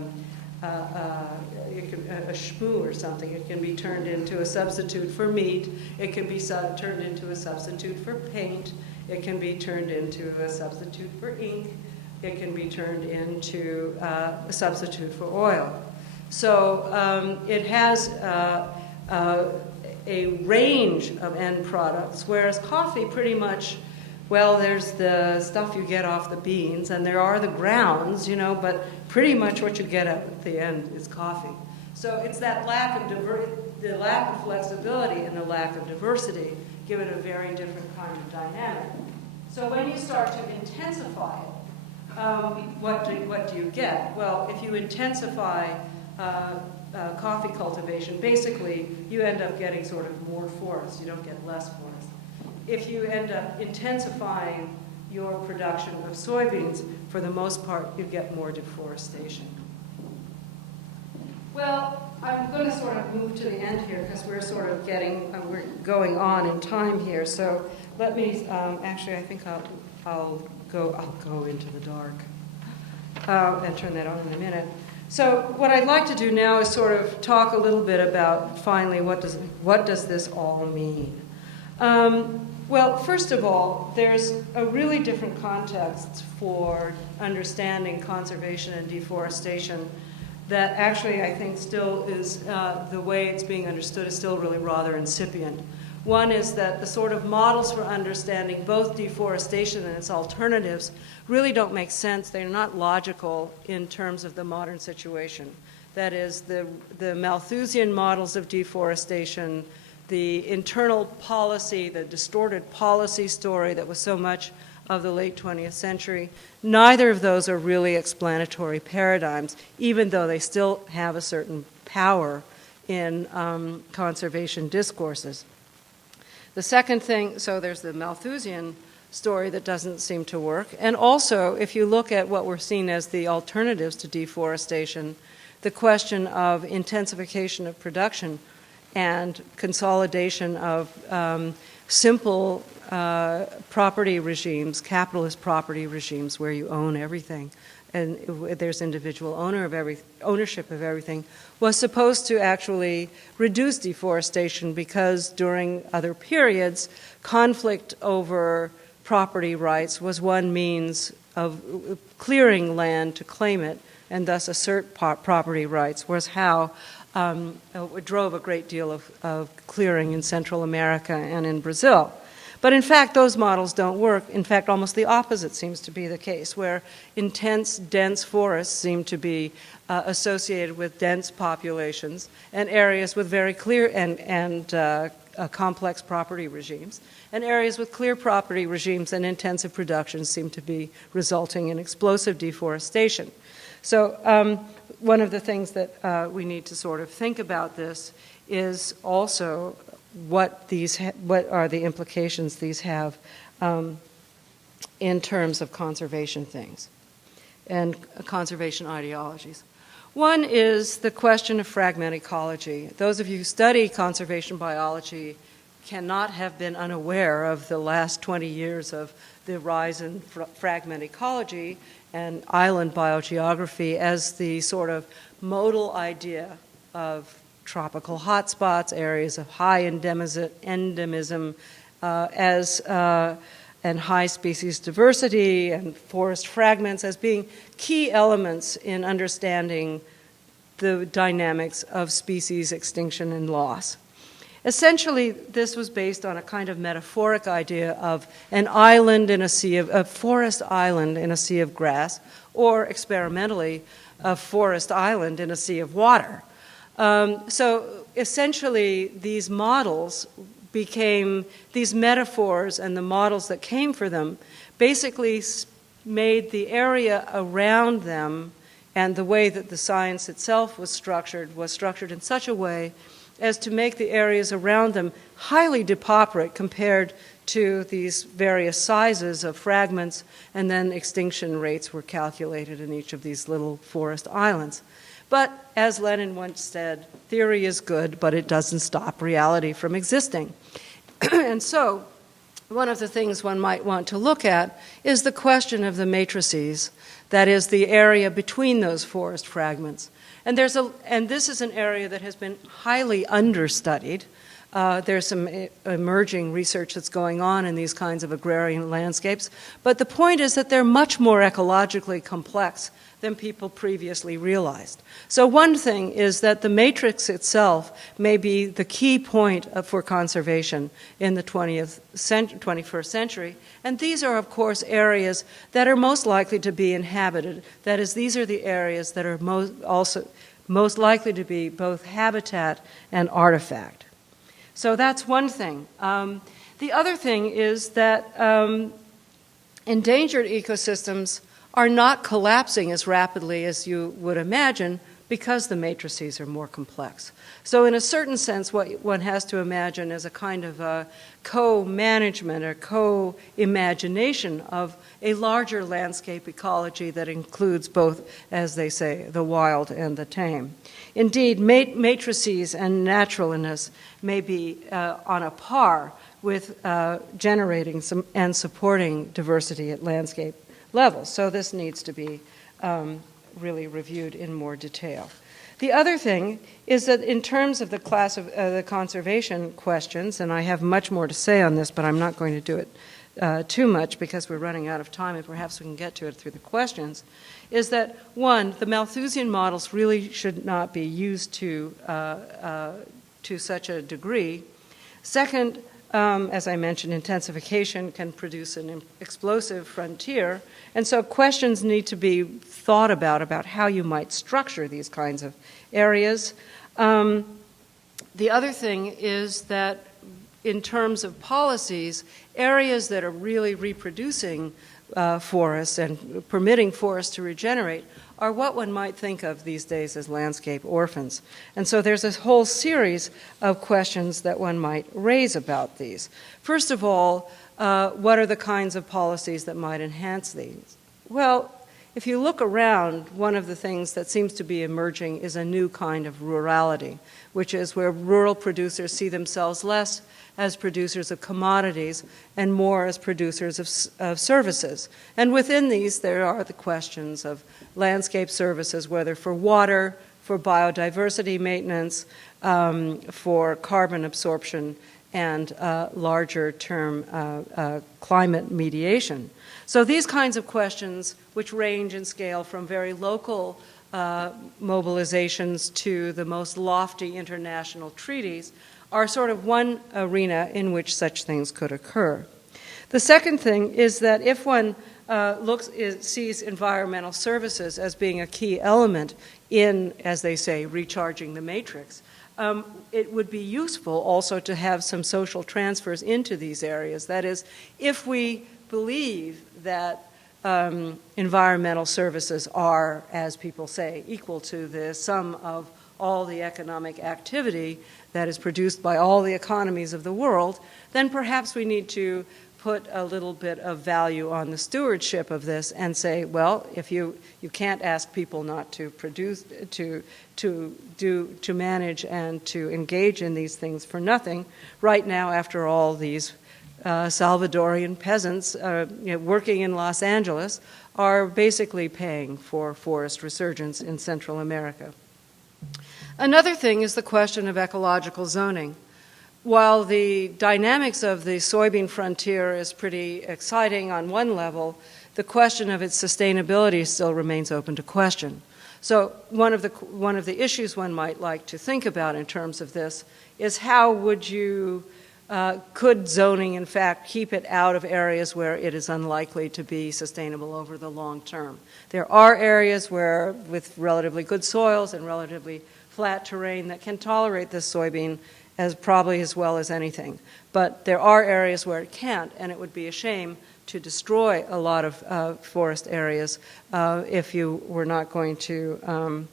shmoo or something. It can be turned into a substitute for meat. It can be turned into a substitute for paint. It can be turned into a substitute for ink. It can be turned into a substitute for oil. So it has a range of end products, whereas coffee pretty much, well, there's the stuff you get off the beans, and there are the grounds, but pretty much what you get at the end is coffee. So it's that the lack of flexibility and the lack of diversity give it a very different kind of dynamic. So when you start to intensify it, what do you get? Well, if you intensify coffee cultivation, basically you end up getting sort of more forest, you don't get less forest. If you end up intensifying your production of soybeans, for the most part, you get more deforestation. Well, I'm going to sort of move to the end here because we're sort of we're going on in time here. So let me, actually, I think I'll go into the dark and turn that on in a minute. So what I'd like to do now is sort of talk a little bit about, finally, what does this all mean? Well, first of all, there's a really different context for understanding conservation and deforestation that actually I think still is, the way it's being understood is still really rather incipient. One is that the sort of models for understanding both deforestation and its alternatives really don't make sense. They're not logical in terms of the modern situation. That is, the Malthusian models of deforestation, the internal policy, the distorted policy story that was so much of the late 20th century, neither of those are really explanatory paradigms, even though they still have a certain power in conservation discourses. The second thing, so there's the Malthusian story that doesn't seem to work. And also, if you look at what we're seeing as the alternatives to deforestation, the question of intensification of production and consolidation of simple property regimes, capitalist property regimes where you own everything and there's individual ownership of everything, was supposed to actually reduce deforestation because during other periods, conflict over property rights was one means of clearing land to claim it and thus assert property rights, was how it drove a great deal of clearing in Central America and in Brazil. But in fact, those models don't work. In fact, almost the opposite seems to be the case, where intense, dense forests seem to be associated with dense populations and areas with very clear and complex property regimes. And areas with clear property regimes and intensive production seem to be resulting in explosive deforestation. So one of the things that we need to sort of think about this is also what are the implications these have in terms of conservation things and conservation ideologies. One is the question of fragment ecology. Those of you who study conservation biology cannot have been unaware of the last 20 years of the rise in fragment ecology and island biogeography as the sort of modal idea of tropical hotspots, areas of high endemism, and high species diversity and forest fragments as being key elements in understanding the dynamics of species extinction and loss. Essentially, this was based on a kind of metaphoric idea of an island in a forest island in a sea of grass, or experimentally, a forest island in a sea of water. So essentially, these models became, these metaphors and the models that came for them basically made the area around them and the way that the science itself was structured in such a way as to make the areas around them highly depauperate compared to these various sizes of fragments, and then extinction rates were calculated in each of these little forest islands. But as Lenin once said, theory is good, but it doesn't stop reality from existing. And so one of the things one might want to look at is the question of the matrices, that is, the area between those forest fragments. And this is an area that has been highly understudied. There's some emerging research that's going on in these kinds of agrarian landscapes. But the point is that they're much more ecologically complex than people previously realized. So one thing is that the matrix itself may be the key point for conservation in the 21st century. And these are, of course, areas that are most likely to be inhabited. That is, these are the areas that are most likely to be both habitat and artifact. So that's one thing. The other thing is that endangered ecosystems are not collapsing as rapidly as you would imagine because the matrices are more complex. So in a certain sense, what one has to imagine is a kind of a co-management or co-imagination of a larger landscape ecology that includes both, as they say, the wild and the tame. Indeed, matrices and naturalness may be on a par with generating and supporting diversity at landscape levels. So this needs to be really reviewed in more detail. The other thing is that in terms of the class of the conservation questions, and I have much more to say on this, but I'm not going to do it too much because we're running out of time, and perhaps we can get to it through the questions, is that, one, the Malthusian models really should not be used to such a degree. Second, as I mentioned, intensification can produce an explosive frontier, and so questions need to be thought about how you might structure these kinds of areas. The other thing is that in terms of policies, areas that are really reproducing forests and permitting forests to regenerate are what one might think of these days as landscape orphans. And so there's this whole series of questions that one might raise about these. First of all, what are the kinds of policies that might enhance these? Well, if you look around, one of the things that seems to be emerging is a new kind of rurality, which is where rural producers see themselves less as producers of commodities and more as producers of services. And within these, there are the questions of landscape services, whether for water, for biodiversity maintenance, for carbon absorption, and larger term climate mediation. So these kinds of questions, which range in scale from very local mobilizations to the most lofty international treaties, are sort of one arena in which such things could occur. The second thing is that if one sees environmental services as being a key element in, as they say, recharging the matrix, it would be useful also to have some social transfers into these areas. That is, if we believe that environmental services are, as people say, equal to the sum of all the economic activity that is produced by all the economies of the world, then perhaps we need to put a little bit of value on the stewardship of this and say, well, if you can't ask people not to produce, to manage and to engage in these things for nothing. Right now, after all, these Salvadorian peasants working in Los Angeles are basically paying for forest resurgence in Central America. Another thing is the question of ecological zoning. While the dynamics of the soybean frontier is pretty exciting on one level, the question of its sustainability still remains open to question. So one of the issues one might like to think about in terms of this is how would you, could zoning in fact keep it out of areas where it is unlikely to be sustainable over the long term? There are areas where, with relatively good soils and relatively flat terrain, that can tolerate this soybean probably as well as anything. But there are areas where it can't, and it would be a shame to destroy a lot of forest areas if you were not going to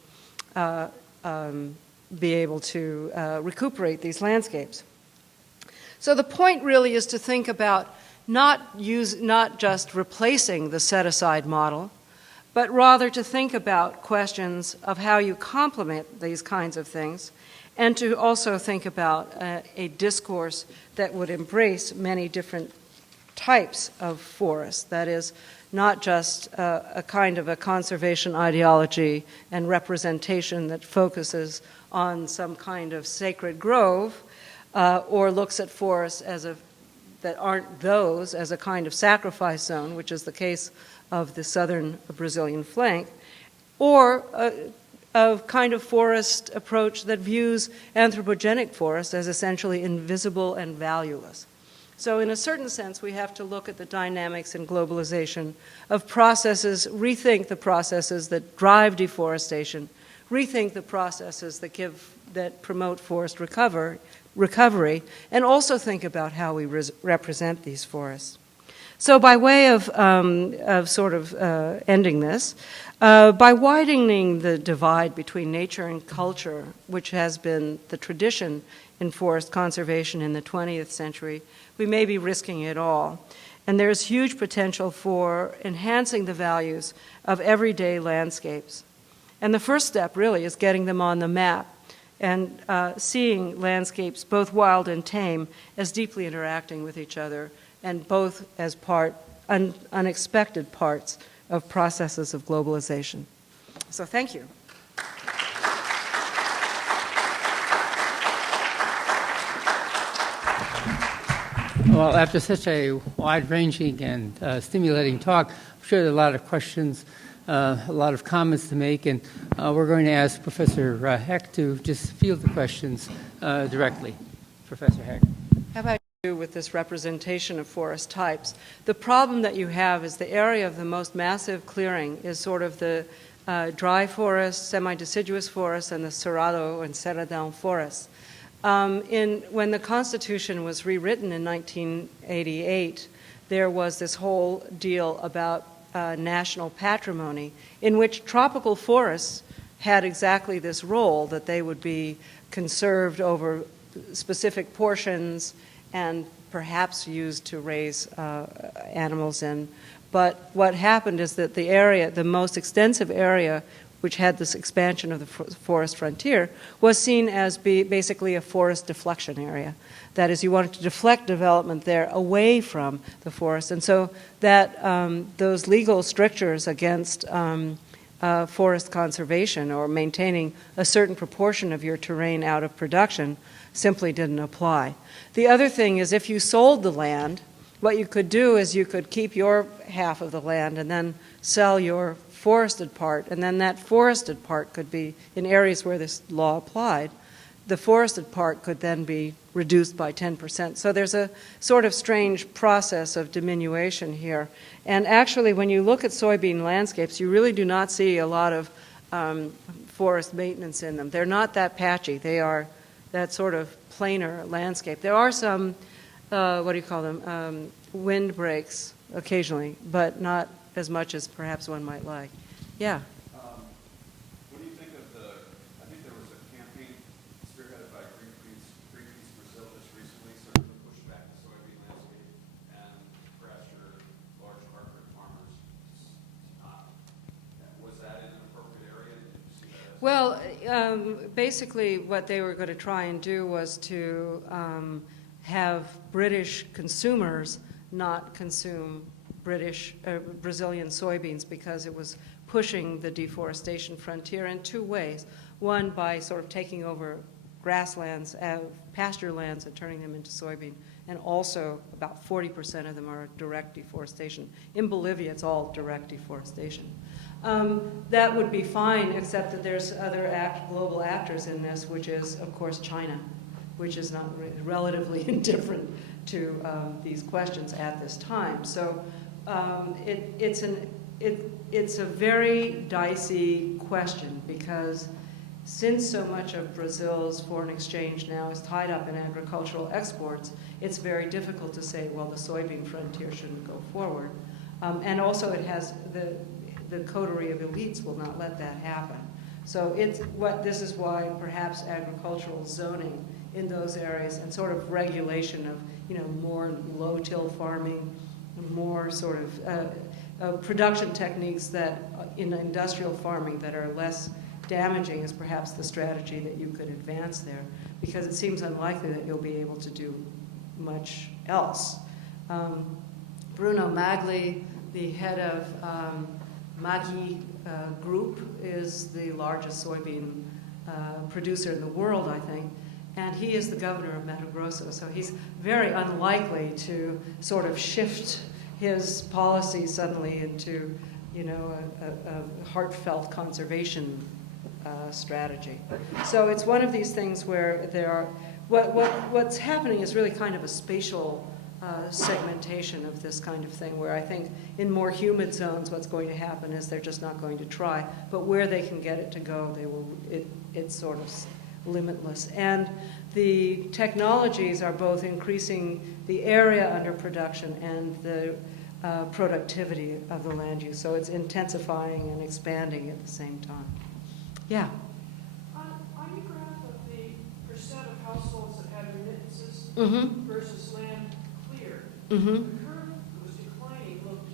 be able to recuperate these landscapes. So the point really is to think about not just replacing the set-aside model, but rather to think about questions of how you complement these kinds of things, and to also think about a discourse that would embrace many different types of forests. That is, not just a kind of a conservation ideology and representation that focuses on some kind of sacred grove, or looks at forests that aren't those as a kind of sacrifice zone, which is the case of the southern Brazilian flank, or a kind of forest approach that views anthropogenic forests as essentially invisible and valueless. So in a certain sense, we have to look at the dynamics and globalization of processes, rethink the processes that drive deforestation, rethink the processes that promote forest recovery, and also think about how we represent these forests. So by way of sort of ending this, by widening the divide between nature and culture, which has been the tradition in forest conservation in the 20th century, we may be risking it all. And there's huge potential for enhancing the values of everyday landscapes. And the first step really is getting them on the map and seeing landscapes, both wild and tame, as deeply interacting with each other, and both as unexpected parts of processes of globalization. So thank you. Well, after such a wide-ranging and stimulating talk, I'm sure there are a lot of questions, a lot of comments to make, and we're going to ask Professor Heck to just field the questions directly. Professor Heck. How about you with this representation of forest types? The problem that you have is the area of the most massive clearing is sort of the dry forest, semi-deciduous forest, and the cerrado and cerradão forests. When the Constitution was rewritten in 1988, there was this whole deal about national patrimony, in which tropical forests had exactly this role, that they would be conserved over specific portions and perhaps used to raise animals in. But what happened is that the area, the most extensive area, which had this expansion of the forest frontier, was seen as basically a forest deflection area. That is, you wanted to deflect development there away from the forest. And so that those legal strictures against forest conservation or maintaining a certain proportion of your terrain out of production simply didn't apply. The other thing is, if you sold the land, what you could do is you could keep your half of the land and then sell your forested part, and then that forested part could be, in areas where this law applied, the forested part could then be reduced by 10%. So there's a sort of strange process of diminution here. And actually, when you look at soybean landscapes, you really do not see a lot of forest maintenance in them. They're not that patchy. They are that sort of plainer landscape. There are some, what do you call them, wind breaks occasionally, but not as much as perhaps one might like. Yeah. What do you think of I think there was a campaign spearheaded by Greenpeace Brazil just recently, sort of push back the soybean landscape and pressure large corporate farmers. Was that in an appropriate area? Did you see that? Well, basically what they were going to try and do was to have British consumers not consume Brazilian soybeans, because it was pushing the deforestation frontier in two ways. One, by sort of taking over grasslands, pasture lands, and turning them into soybean. And also, about 40% of them are direct deforestation. In Bolivia, it's all direct deforestation. That would be fine, except that there's other global actors in this, which is, of course, China, which is not relatively indifferent to these questions at this time. So it's a very dicey question, because since so much of Brazil's foreign exchange now is tied up in agricultural exports, it's very difficult to say, well, the soybean frontier shouldn't go forward. And also it has the coterie of elites will not let that happen. So this is why perhaps agricultural zoning in those areas and sort of regulation of, more low-till farming, more sort of production techniques that in industrial farming that are less damaging is perhaps the strategy that you could advance there, because it seems unlikely that you'll be able to do much else. Bruno Magli, the head of Maggi Group, is the largest soybean producer in the world, I think, and he is the governor of Mato Grosso, so he's very unlikely to sort of shift his policy suddenly into, a heartfelt conservation strategy. So it's one of these things where there are, what's happening is really kind of a spatial segmentation of this kind of thing, where I think in more humid zones what's going to happen is they're just not going to try, but where they can get it to go, they will. It's sort of limitless. And the technologies are both increasing the area under production and the productivity of the land use. So it's intensifying and expanding at the same time. Yeah. On your graph of the percent of households that had remittances Mm-hmm. versus land cleared, Mm-hmm. the curve that was declining looked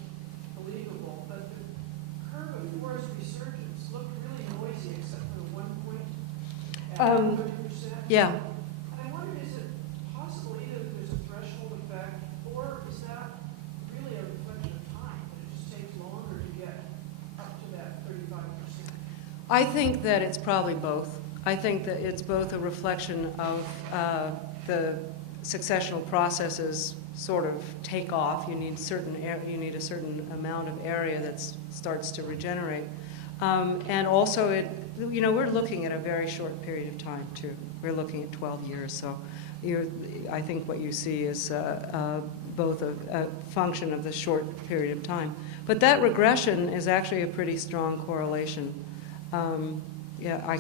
believable, but the curve of forest resurgence looked really noisy except for the 1 point at 30%. Yeah. And I wondered, is it possible either that there's a threshold effect, or is that really a reflection of time, that it just takes longer to get up to that 35%? I think that it's probably both. I think that it's both a reflection of the successional processes sort of take off. You need you need a certain amount of area that starts to regenerate, and also we're looking at a very short period of time too. We're looking at 12 years. So I think what you see is both a function of the short period of time, but that regression is actually a pretty strong correlation. Yeah, I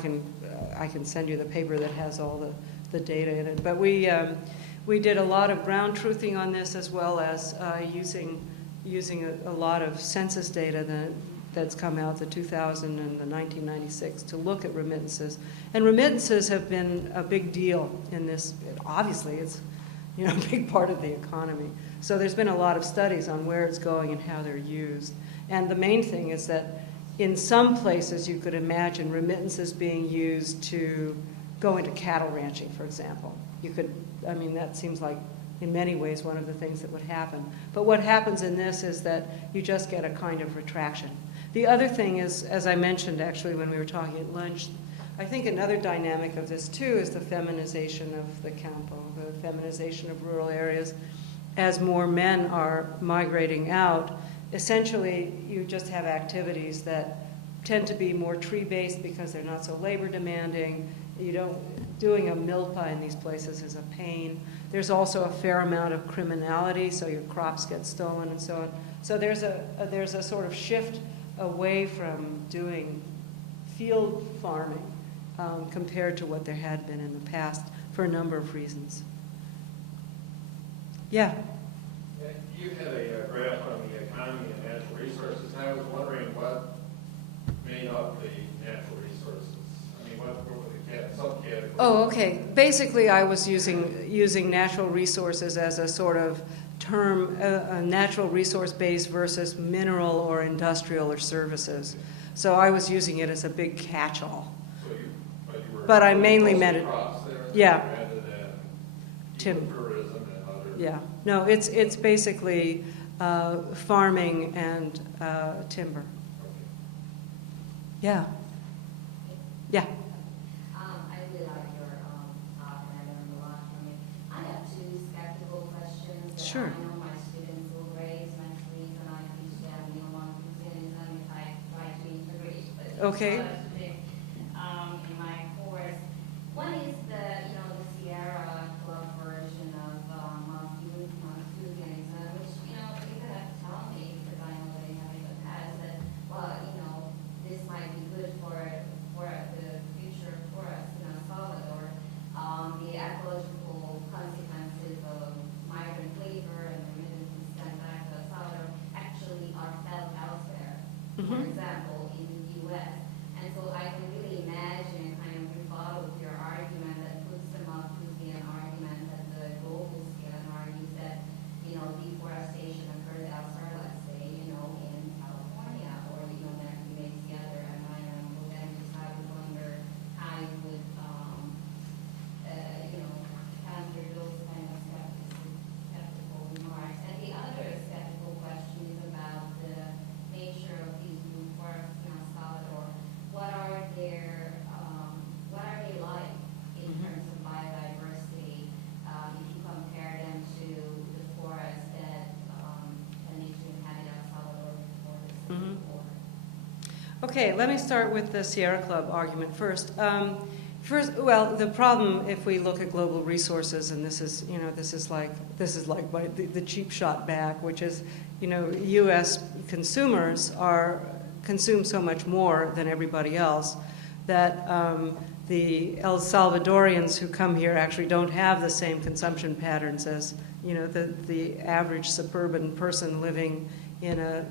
can send you the paper that has all the data in it. But we did a lot of ground truthing on this, as well as using a lot of census data that's come out, the 2000 and the 1996, to look at remittances. And remittances have been a big deal in this. Obviously, it's a big part of the economy. So there's been a lot of studies on where it's going and how they're used. And the main thing is that in some places, you could imagine remittances being used to go into cattle ranching, for example. That seems like, in many ways, one of the things that would happen. But what happens in this is that you just get a kind of retraction. The other thing is, as I mentioned actually when we were talking at lunch, I think another dynamic of this too is the feminization of the campo, the feminization of rural areas. As more men are migrating out, essentially, you just have activities that tend to be more tree-based because they're not so labor demanding. Doing a milpa in these places is a pain. There's also a fair amount of criminality, so your crops get stolen and so on. So there's a sort of shift away from doing field farming compared to what there had been in the past for a number of reasons. Yeah. You had a graph on the economy and natural resources, and I was wondering what made up the natural resources. I mean, what were the subcategories? Oh, okay. Basically, I was using natural resources as a sort of term, a natural resource base versus mineral or industrial or services. So I was using it as a big catch-all. But I mainly meant it. Yeah. Rather than Tim. tourism and other. Yeah. No, it's basically farming and timber. Yeah. Yeah. I really like your talk, and I learned a lot from it. I have two skeptical questions that Sure. I know my students will raise next week when I teach them neo-Marxism if I try to integrate it. Okay. In my course. One is the Sierra Club version of Malthusianism, which, you kind of tell me, because I know they have in the past, that, well, this might be good for the future for us, Salvador. The ecological consequences of migrant labor and remittances sent back to El Salvador actually are felt elsewhere. For example, in the U.S. And so I can really imagine kind of rebuttal to your argument that puts the Malthusian argument at the global scale and argues that, deforestation occurs elsewhere, let's say, in California, or, that you may see other environmental damages. I would wonder how you would, counter those kind of skeptical remarks. And the other skeptical question is about the nature of these new forests in El Salvador. What are they like in terms of biodiversity if you compare them to the forests that the nation had in El Salvador before the Civil War? Okay, let me start with the Sierra Club argument first. Well, the problem, if we look at global resources, and this is like the cheap shot back, which is, U.S. consumers consume so much more than everybody else that the El Salvadorians who come here actually don't have the same consumption patterns as the average suburban person living in a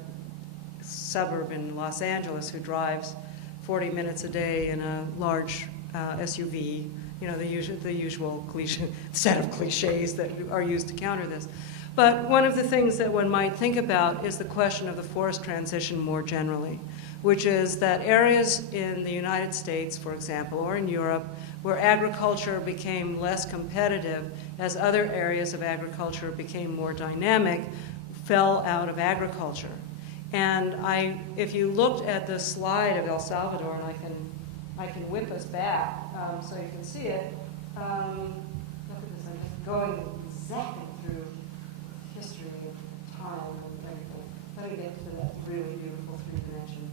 suburb in Los Angeles who drives 40 minutes a day in a large SUV, you know, the usual cliche, set of cliches that are used to counter this. But one of the things that one might think about is the question of the forest transition more generally, which is that areas in the United States, for example, or in Europe, where agriculture became less competitive as other areas of agriculture became more dynamic, fell out of agriculture. And if you looked at the slide of El Salvador, and I can whip us back so you can see it. Look at this, I'm just going exactly through history of time and everything. Let me get to that really beautiful three-dimension.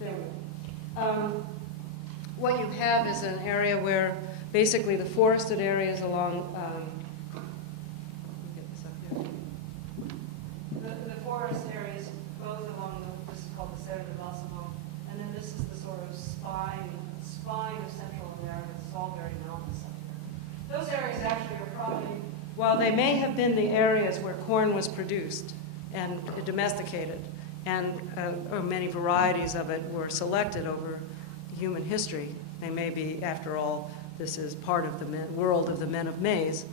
There we go. What you have is an area where basically the forested areas along, let me get this up here. The forest areas both along this is called the Cerro de Balsamo, and then this is the sort of spine of Central America. It's all very mountainous up here. Those areas actually are probably, while they may have been the areas where corn was produced and domesticated, and many varieties of it were selected over human history. They may be, after all, this is part of the world of the men of maize.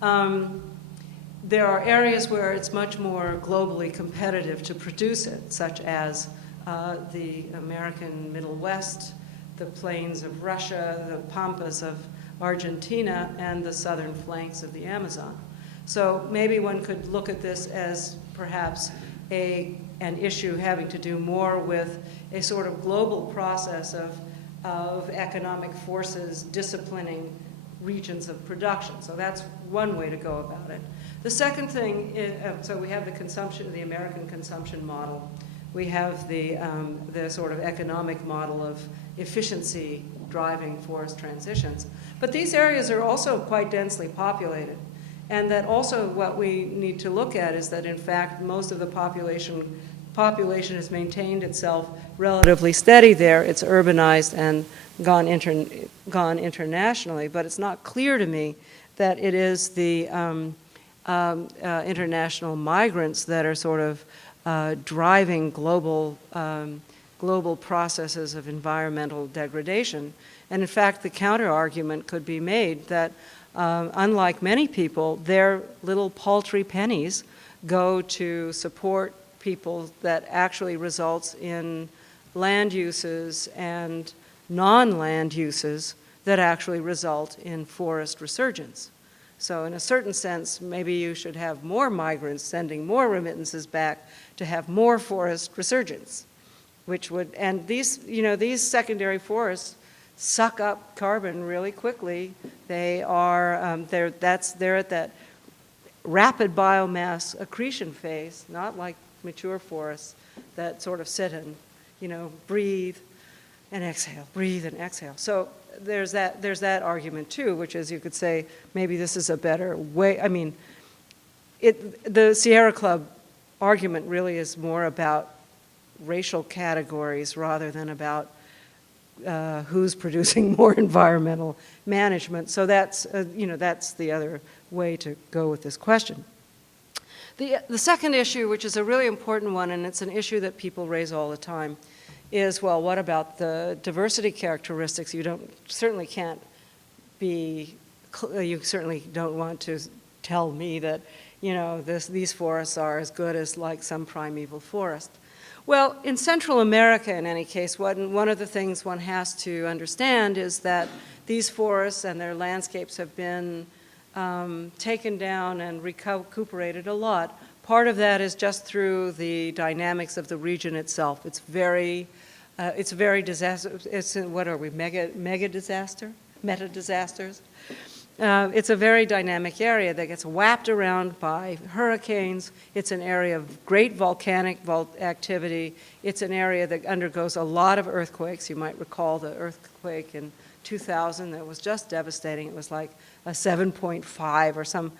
There are areas where it's much more globally competitive to produce it, such as the American Middle West, the plains of Russia, the pampas of Argentina, and the southern flanks of the Amazon. So maybe one could look at this as perhaps an issue having to do more with a sort of global process of economic forces disciplining regions of production. So that's one way to go about it. The second thing is, so we have the consumption, the American consumption model. We have the sort of economic model of efficiency driving forest transitions. But these areas are also quite densely populated. And that also what we need to look at is that, in fact, most of the population has maintained itself relatively steady there. It's urbanized and gone internationally. But it's not clear to me that it is the international migrants that are sort of driving global processes of environmental degradation. And in fact, the counter-argument could be made that unlike many people, their little paltry pennies go to support people that actually results in land uses and non-land uses that actually result in forest resurgence. So in a certain sense, maybe you should have more migrants sending more remittances back to have more forest resurgence, which would, and these, you know, these secondary forests suck up carbon really quickly. They are, they're at that rapid biomass accretion phase, not like mature forests that sort of sit and, you know, breathe and exhale, breathe and exhale. So there's that argument too, which is you could say maybe this is a better way. I mean, the Sierra Club argument really is more about racial categories rather than about who's producing more environmental management. So that's, you know, that's the other way to go with this question. The second issue, which is a really important one, and it's an issue that people raise all the time, is, well, what about the diversity characteristics? You certainly can't be, you certainly don't want to tell me that, you know, these forests are as good as like some primeval forest. Well, in Central America, in any case, one of the things one has to understand is that these forests and their landscapes have been taken down and recuperated a lot. Part of that is just through the dynamics of the region itself. It's very disaster. It's what are we, mega disaster, meta disasters. It's a very dynamic area that gets whapped around by hurricanes. It's an area of great volcanic activity. It's an area that undergoes a lot of earthquakes. You might recall the earthquake in 2000 that was just devastating. It was like a 7.5 or some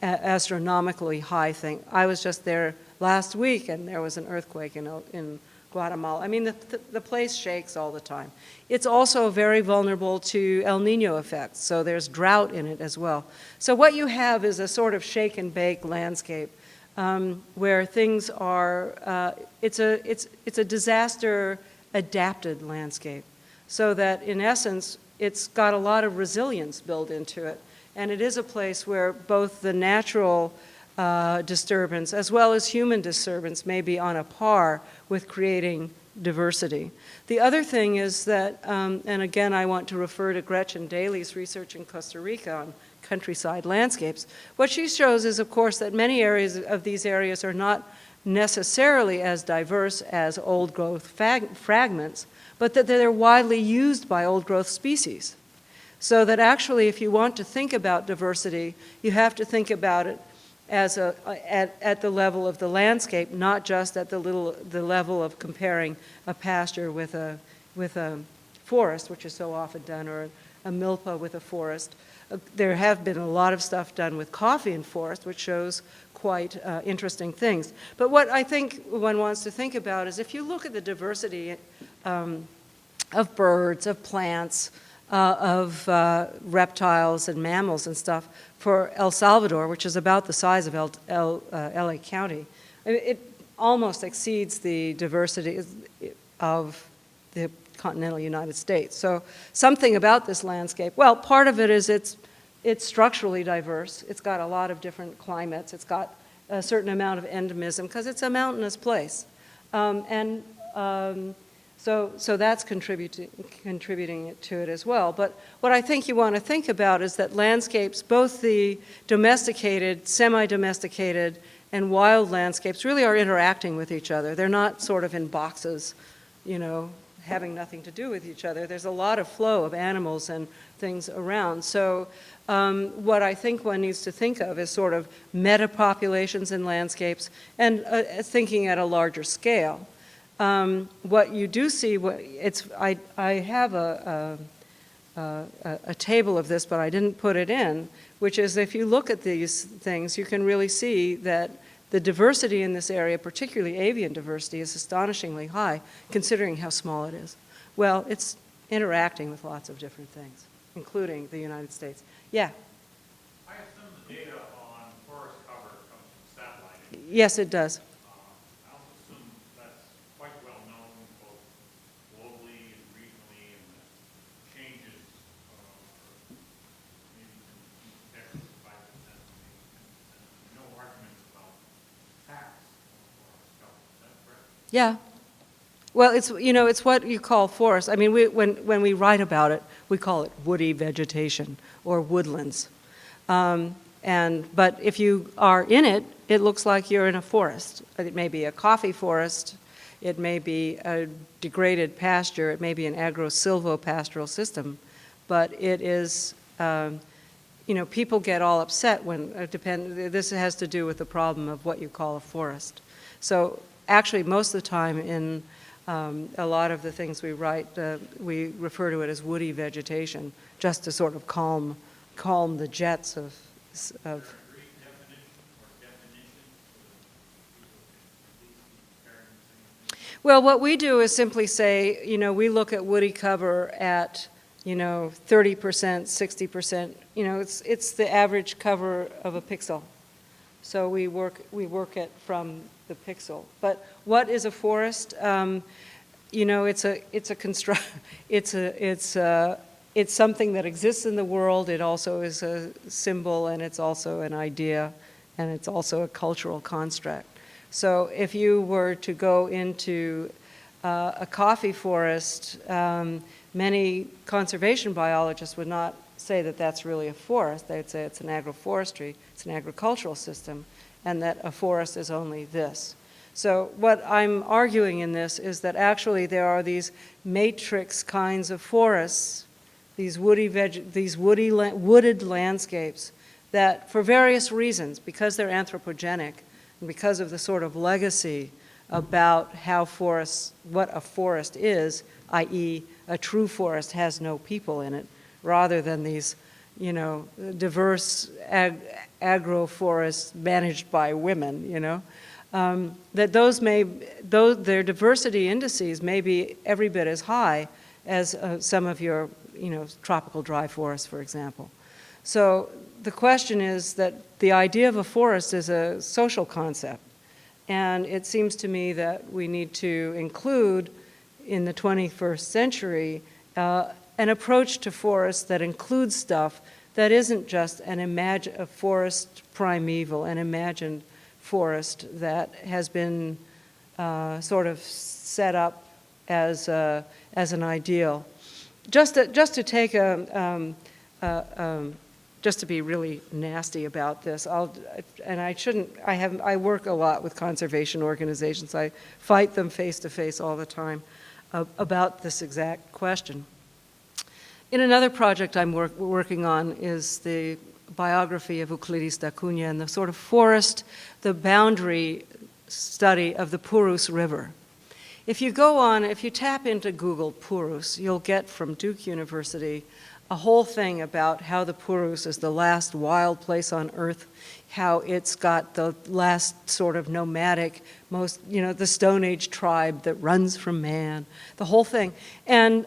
astronomically high thing. I was just there last week and there was an earthquake in Guatemala. I mean, the place shakes all the time. It's also very vulnerable to El Nino effects, so there's drought in it as well. So what you have is a sort of shake and bake landscape where things are, it's a disaster-adapted landscape, so that in essence, it's got a lot of resilience built into it. And it is a place where both the natural disturbance as well as human disturbance may be on a par with creating diversity. The other thing is that, and again I want to refer to Gretchen Daly's research in Costa Rica on countryside landscapes. What she shows is, of course, that many areas of these areas are not necessarily as diverse as old-growth fragments, but that they're widely used by old-growth species. So that actually, if you want to think about diversity, you have to think about it as at the level of the landscape, not just at the level of comparing a pasture with a forest, which is so often done, or a milpa with a forest. There have been a lot of stuff done with coffee in forest, which shows quite interesting things. But what I think one wants to think about is if you look at the diversity of birds, of plants, of reptiles and mammals and stuff for El Salvador, which is about the size of LA County, it almost exceeds the diversity of the continental United States. So something about this landscape, well, part of it is it's structurally diverse. It's got a lot of different climates. It's got a certain amount of endemism because it's a mountainous place. So that's contributing to it as well. But what I think you want to think about is that landscapes, both the domesticated, semi-domesticated, and wild landscapes really are interacting with each other. They're not sort of in boxes, you know, having nothing to do with each other. There's a lot of flow of animals and things around. So what I think one needs to think of is sort of meta-populations in landscapes and thinking at a larger scale. What you do see, I have a table of this, but I didn't put it in, which is if you look at these things, you can really see that the diversity in this area, particularly avian diversity, is astonishingly high, considering how small it is. Well, it's interacting with lots of different things, including the United States. Yeah? I assume the data on forest cover comes from satellite. Yes, it does. I also assume that's quite well known both globally and regionally, and the changes maybe from 5%, maybe 10%. No arguments about tax on forest cover. Is that correct? Yeah. Well, it's what you call forest. I mean, when we write about it, we call it woody vegetation or woodlands. But if you are in it, it looks like you're in a forest. It may be a coffee forest. It may be a degraded pasture. It may be an agro-silvopastoral system. But it is, people get all upset when, this has to do with the problem of what you call a forest. So actually, most of the time in a lot of the things we write, we refer to it as woody vegetation, just to sort of calm the jets of Well, what we do is simply say, we look at woody cover at, 30%, 60%. It's the average cover of a pixel. So we work it from the pixel. But what is a forest? It's something that exists in the world. It also is a symbol, and it's also an idea, and it's also a cultural construct. So if you were to go into a coffee forest, many conservation biologists would not say that that's really a forest. They'd say it's an agroforestry, it's an agricultural system, and that a forest is only this. So what I'm arguing in this is that actually there are these matrix kinds of forests, these wooded landscapes that for various reasons, because they're anthropogenic, and because of the sort of legacy about what a forest is, i.e. a true forest has no people in it, rather than these, diverse agroforests managed by women, that their diversity indices may be every bit as high as some of your, tropical dry forests, for example. So the question is that the idea of a forest is a social concept. And it seems to me that we need to include in the 21st century an approach to forests that includes stuff that isn't just a forest primeval, an imagined forest that has been sort of set up as an ideal. Just to take just to be really nasty about this, I work a lot with conservation organizations. I fight them face to face all the time about this exact question. In another project I'm working on is the biography of Euclides da Cunha and the sort of forest, the boundary study of the Purus River. If you tap into Google Purus, you'll get from Duke University a whole thing about how the Purus is the last wild place on earth, how it's got the last sort of nomadic, the Stone Age tribe that runs from man, the whole thing. And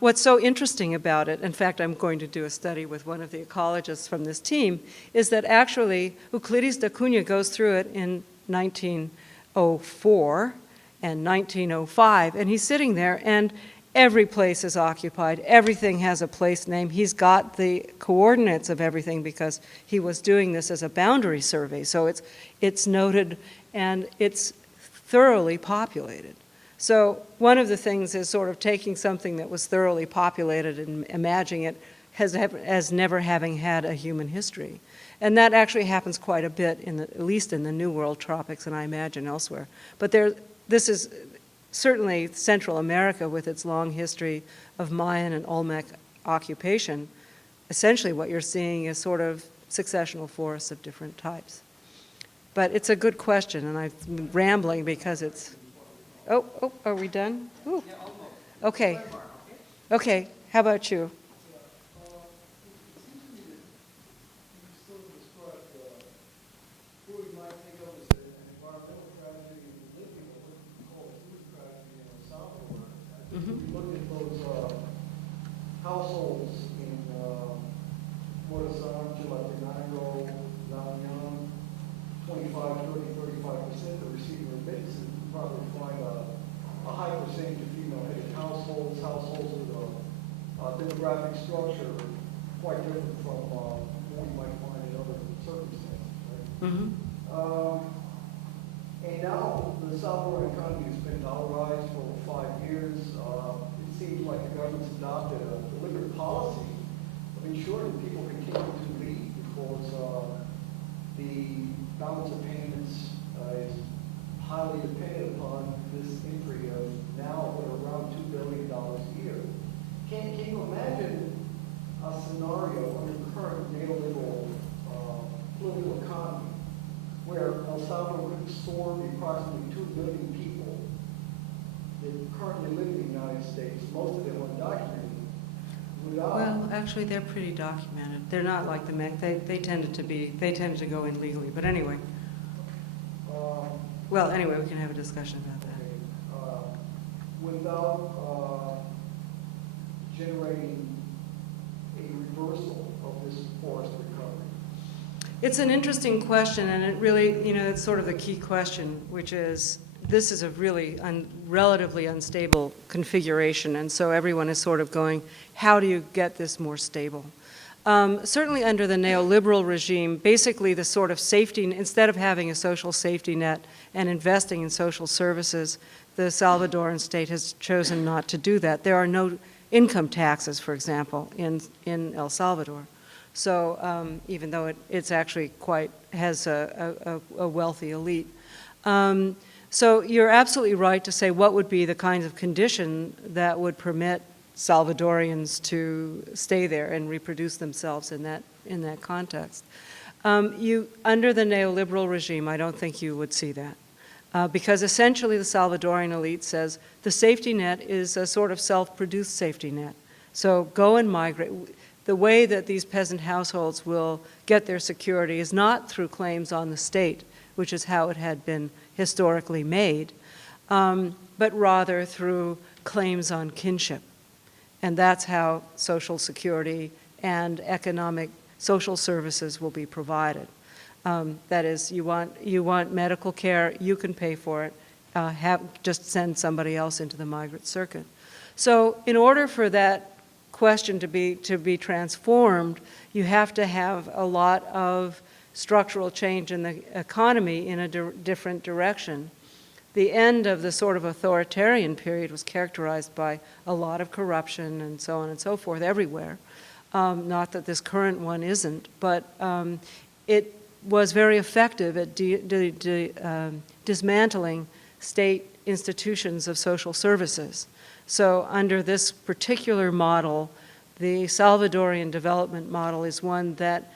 what's so interesting about it, in fact, I'm going to do a study with one of the ecologists from this team, is that actually Euclides da Cunha goes through it in 1904 and 1905, and he's sitting there, and every place is occupied. Everything has a place name. He's got the coordinates of everything because he was doing this as a boundary survey. So it's noted and it's thoroughly populated. So one of the things is sort of taking something that was thoroughly populated and imagining it as never having had a human history. And that actually happens quite a bit, at least in the New World tropics, and I imagine elsewhere. But this is certainly Central America, with its long history of Mayan and Olmec occupation. Essentially what you're seeing is sort of successional forests of different types. But it's a good question, and I'm rambling because it's... Oh, are we done? Ooh. Okay. Okay, how about you? Households in Morazan, Chalatenango, La Union, 25, 30, 35% are receiving remittances. You probably find a high percentage of female-headed households with a demographic structure quite different from what you might find in other circumstances. Right? Mm-hmm. And now the Salvadoran economy has been dollarized for 5 years. It seems like the government's adopted a deliberate policy of ensuring that people continue to leave because the balance of payments is highly dependent upon this entry of now around $2 billion a year. Can you imagine a scenario under the current neoliberal political economy where El Salvador could absorb the approximately 2 million people that currently live in the United States, most of them undocumented, without... Well, actually, they're pretty documented. They're not like the Mex. They tended to go in legally. But anyway. Well, anyway, we can have a discussion about that. Without generating a reversal of this forest recovery. It's an interesting question, and it really, it's sort of the key question, which is, this is a really relatively unstable configuration, and so everyone is sort of going, how do you get this more stable? Certainly under the neoliberal regime, basically the sort of safety, instead of having a social safety net and investing in social services, the Salvadoran state has chosen not to do that. There are no income taxes, for example, in El Salvador. So even though it's actually has a wealthy elite. So you're absolutely right to say what would be the kinds of condition that would permit Salvadorians to stay there and reproduce themselves in that context. Under the neoliberal regime, I don't think you would see that. Because essentially the Salvadorian elite says the safety net is a sort of self-produced safety net. So go and migrate. The way that these peasant households will get their security is not through claims on the state, which is how it had been historically made, but rather through claims on kinship. And that's how social security and economic social services will be provided. That is, you want medical care, you can pay for it, just send somebody else into the migrant circuit. So in order for that question to be transformed, you have to have a lot of structural change in the economy in a different direction. The end of the sort of authoritarian period was characterized by a lot of corruption and so on and so forth everywhere. Not that this current one isn't, but it was very effective at dismantling state institutions of social services. So under this particular model, the Salvadorian development model is one that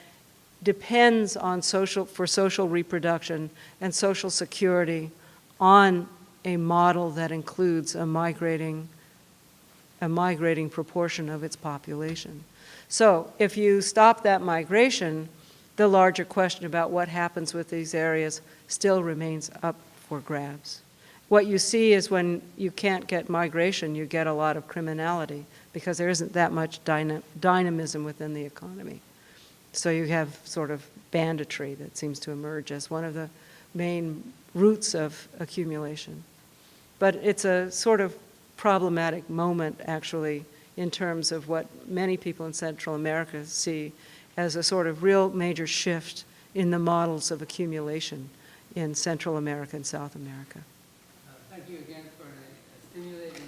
depends on for social reproduction and social security on a model that includes a migrating proportion of its population. So if you stop that migration, the larger question about what happens with these areas still remains up for grabs. What you see is when you can't get migration, you get a lot of criminality because there isn't that much dynamism within the economy. So you have sort of banditry that seems to emerge as one of the main roots of accumulation. But it's a sort of problematic moment, actually, in terms of what many people in Central America see as a sort of real major shift in the models of accumulation in Central America and South America. Thank you again for a stimulating.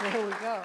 Okay, there we go.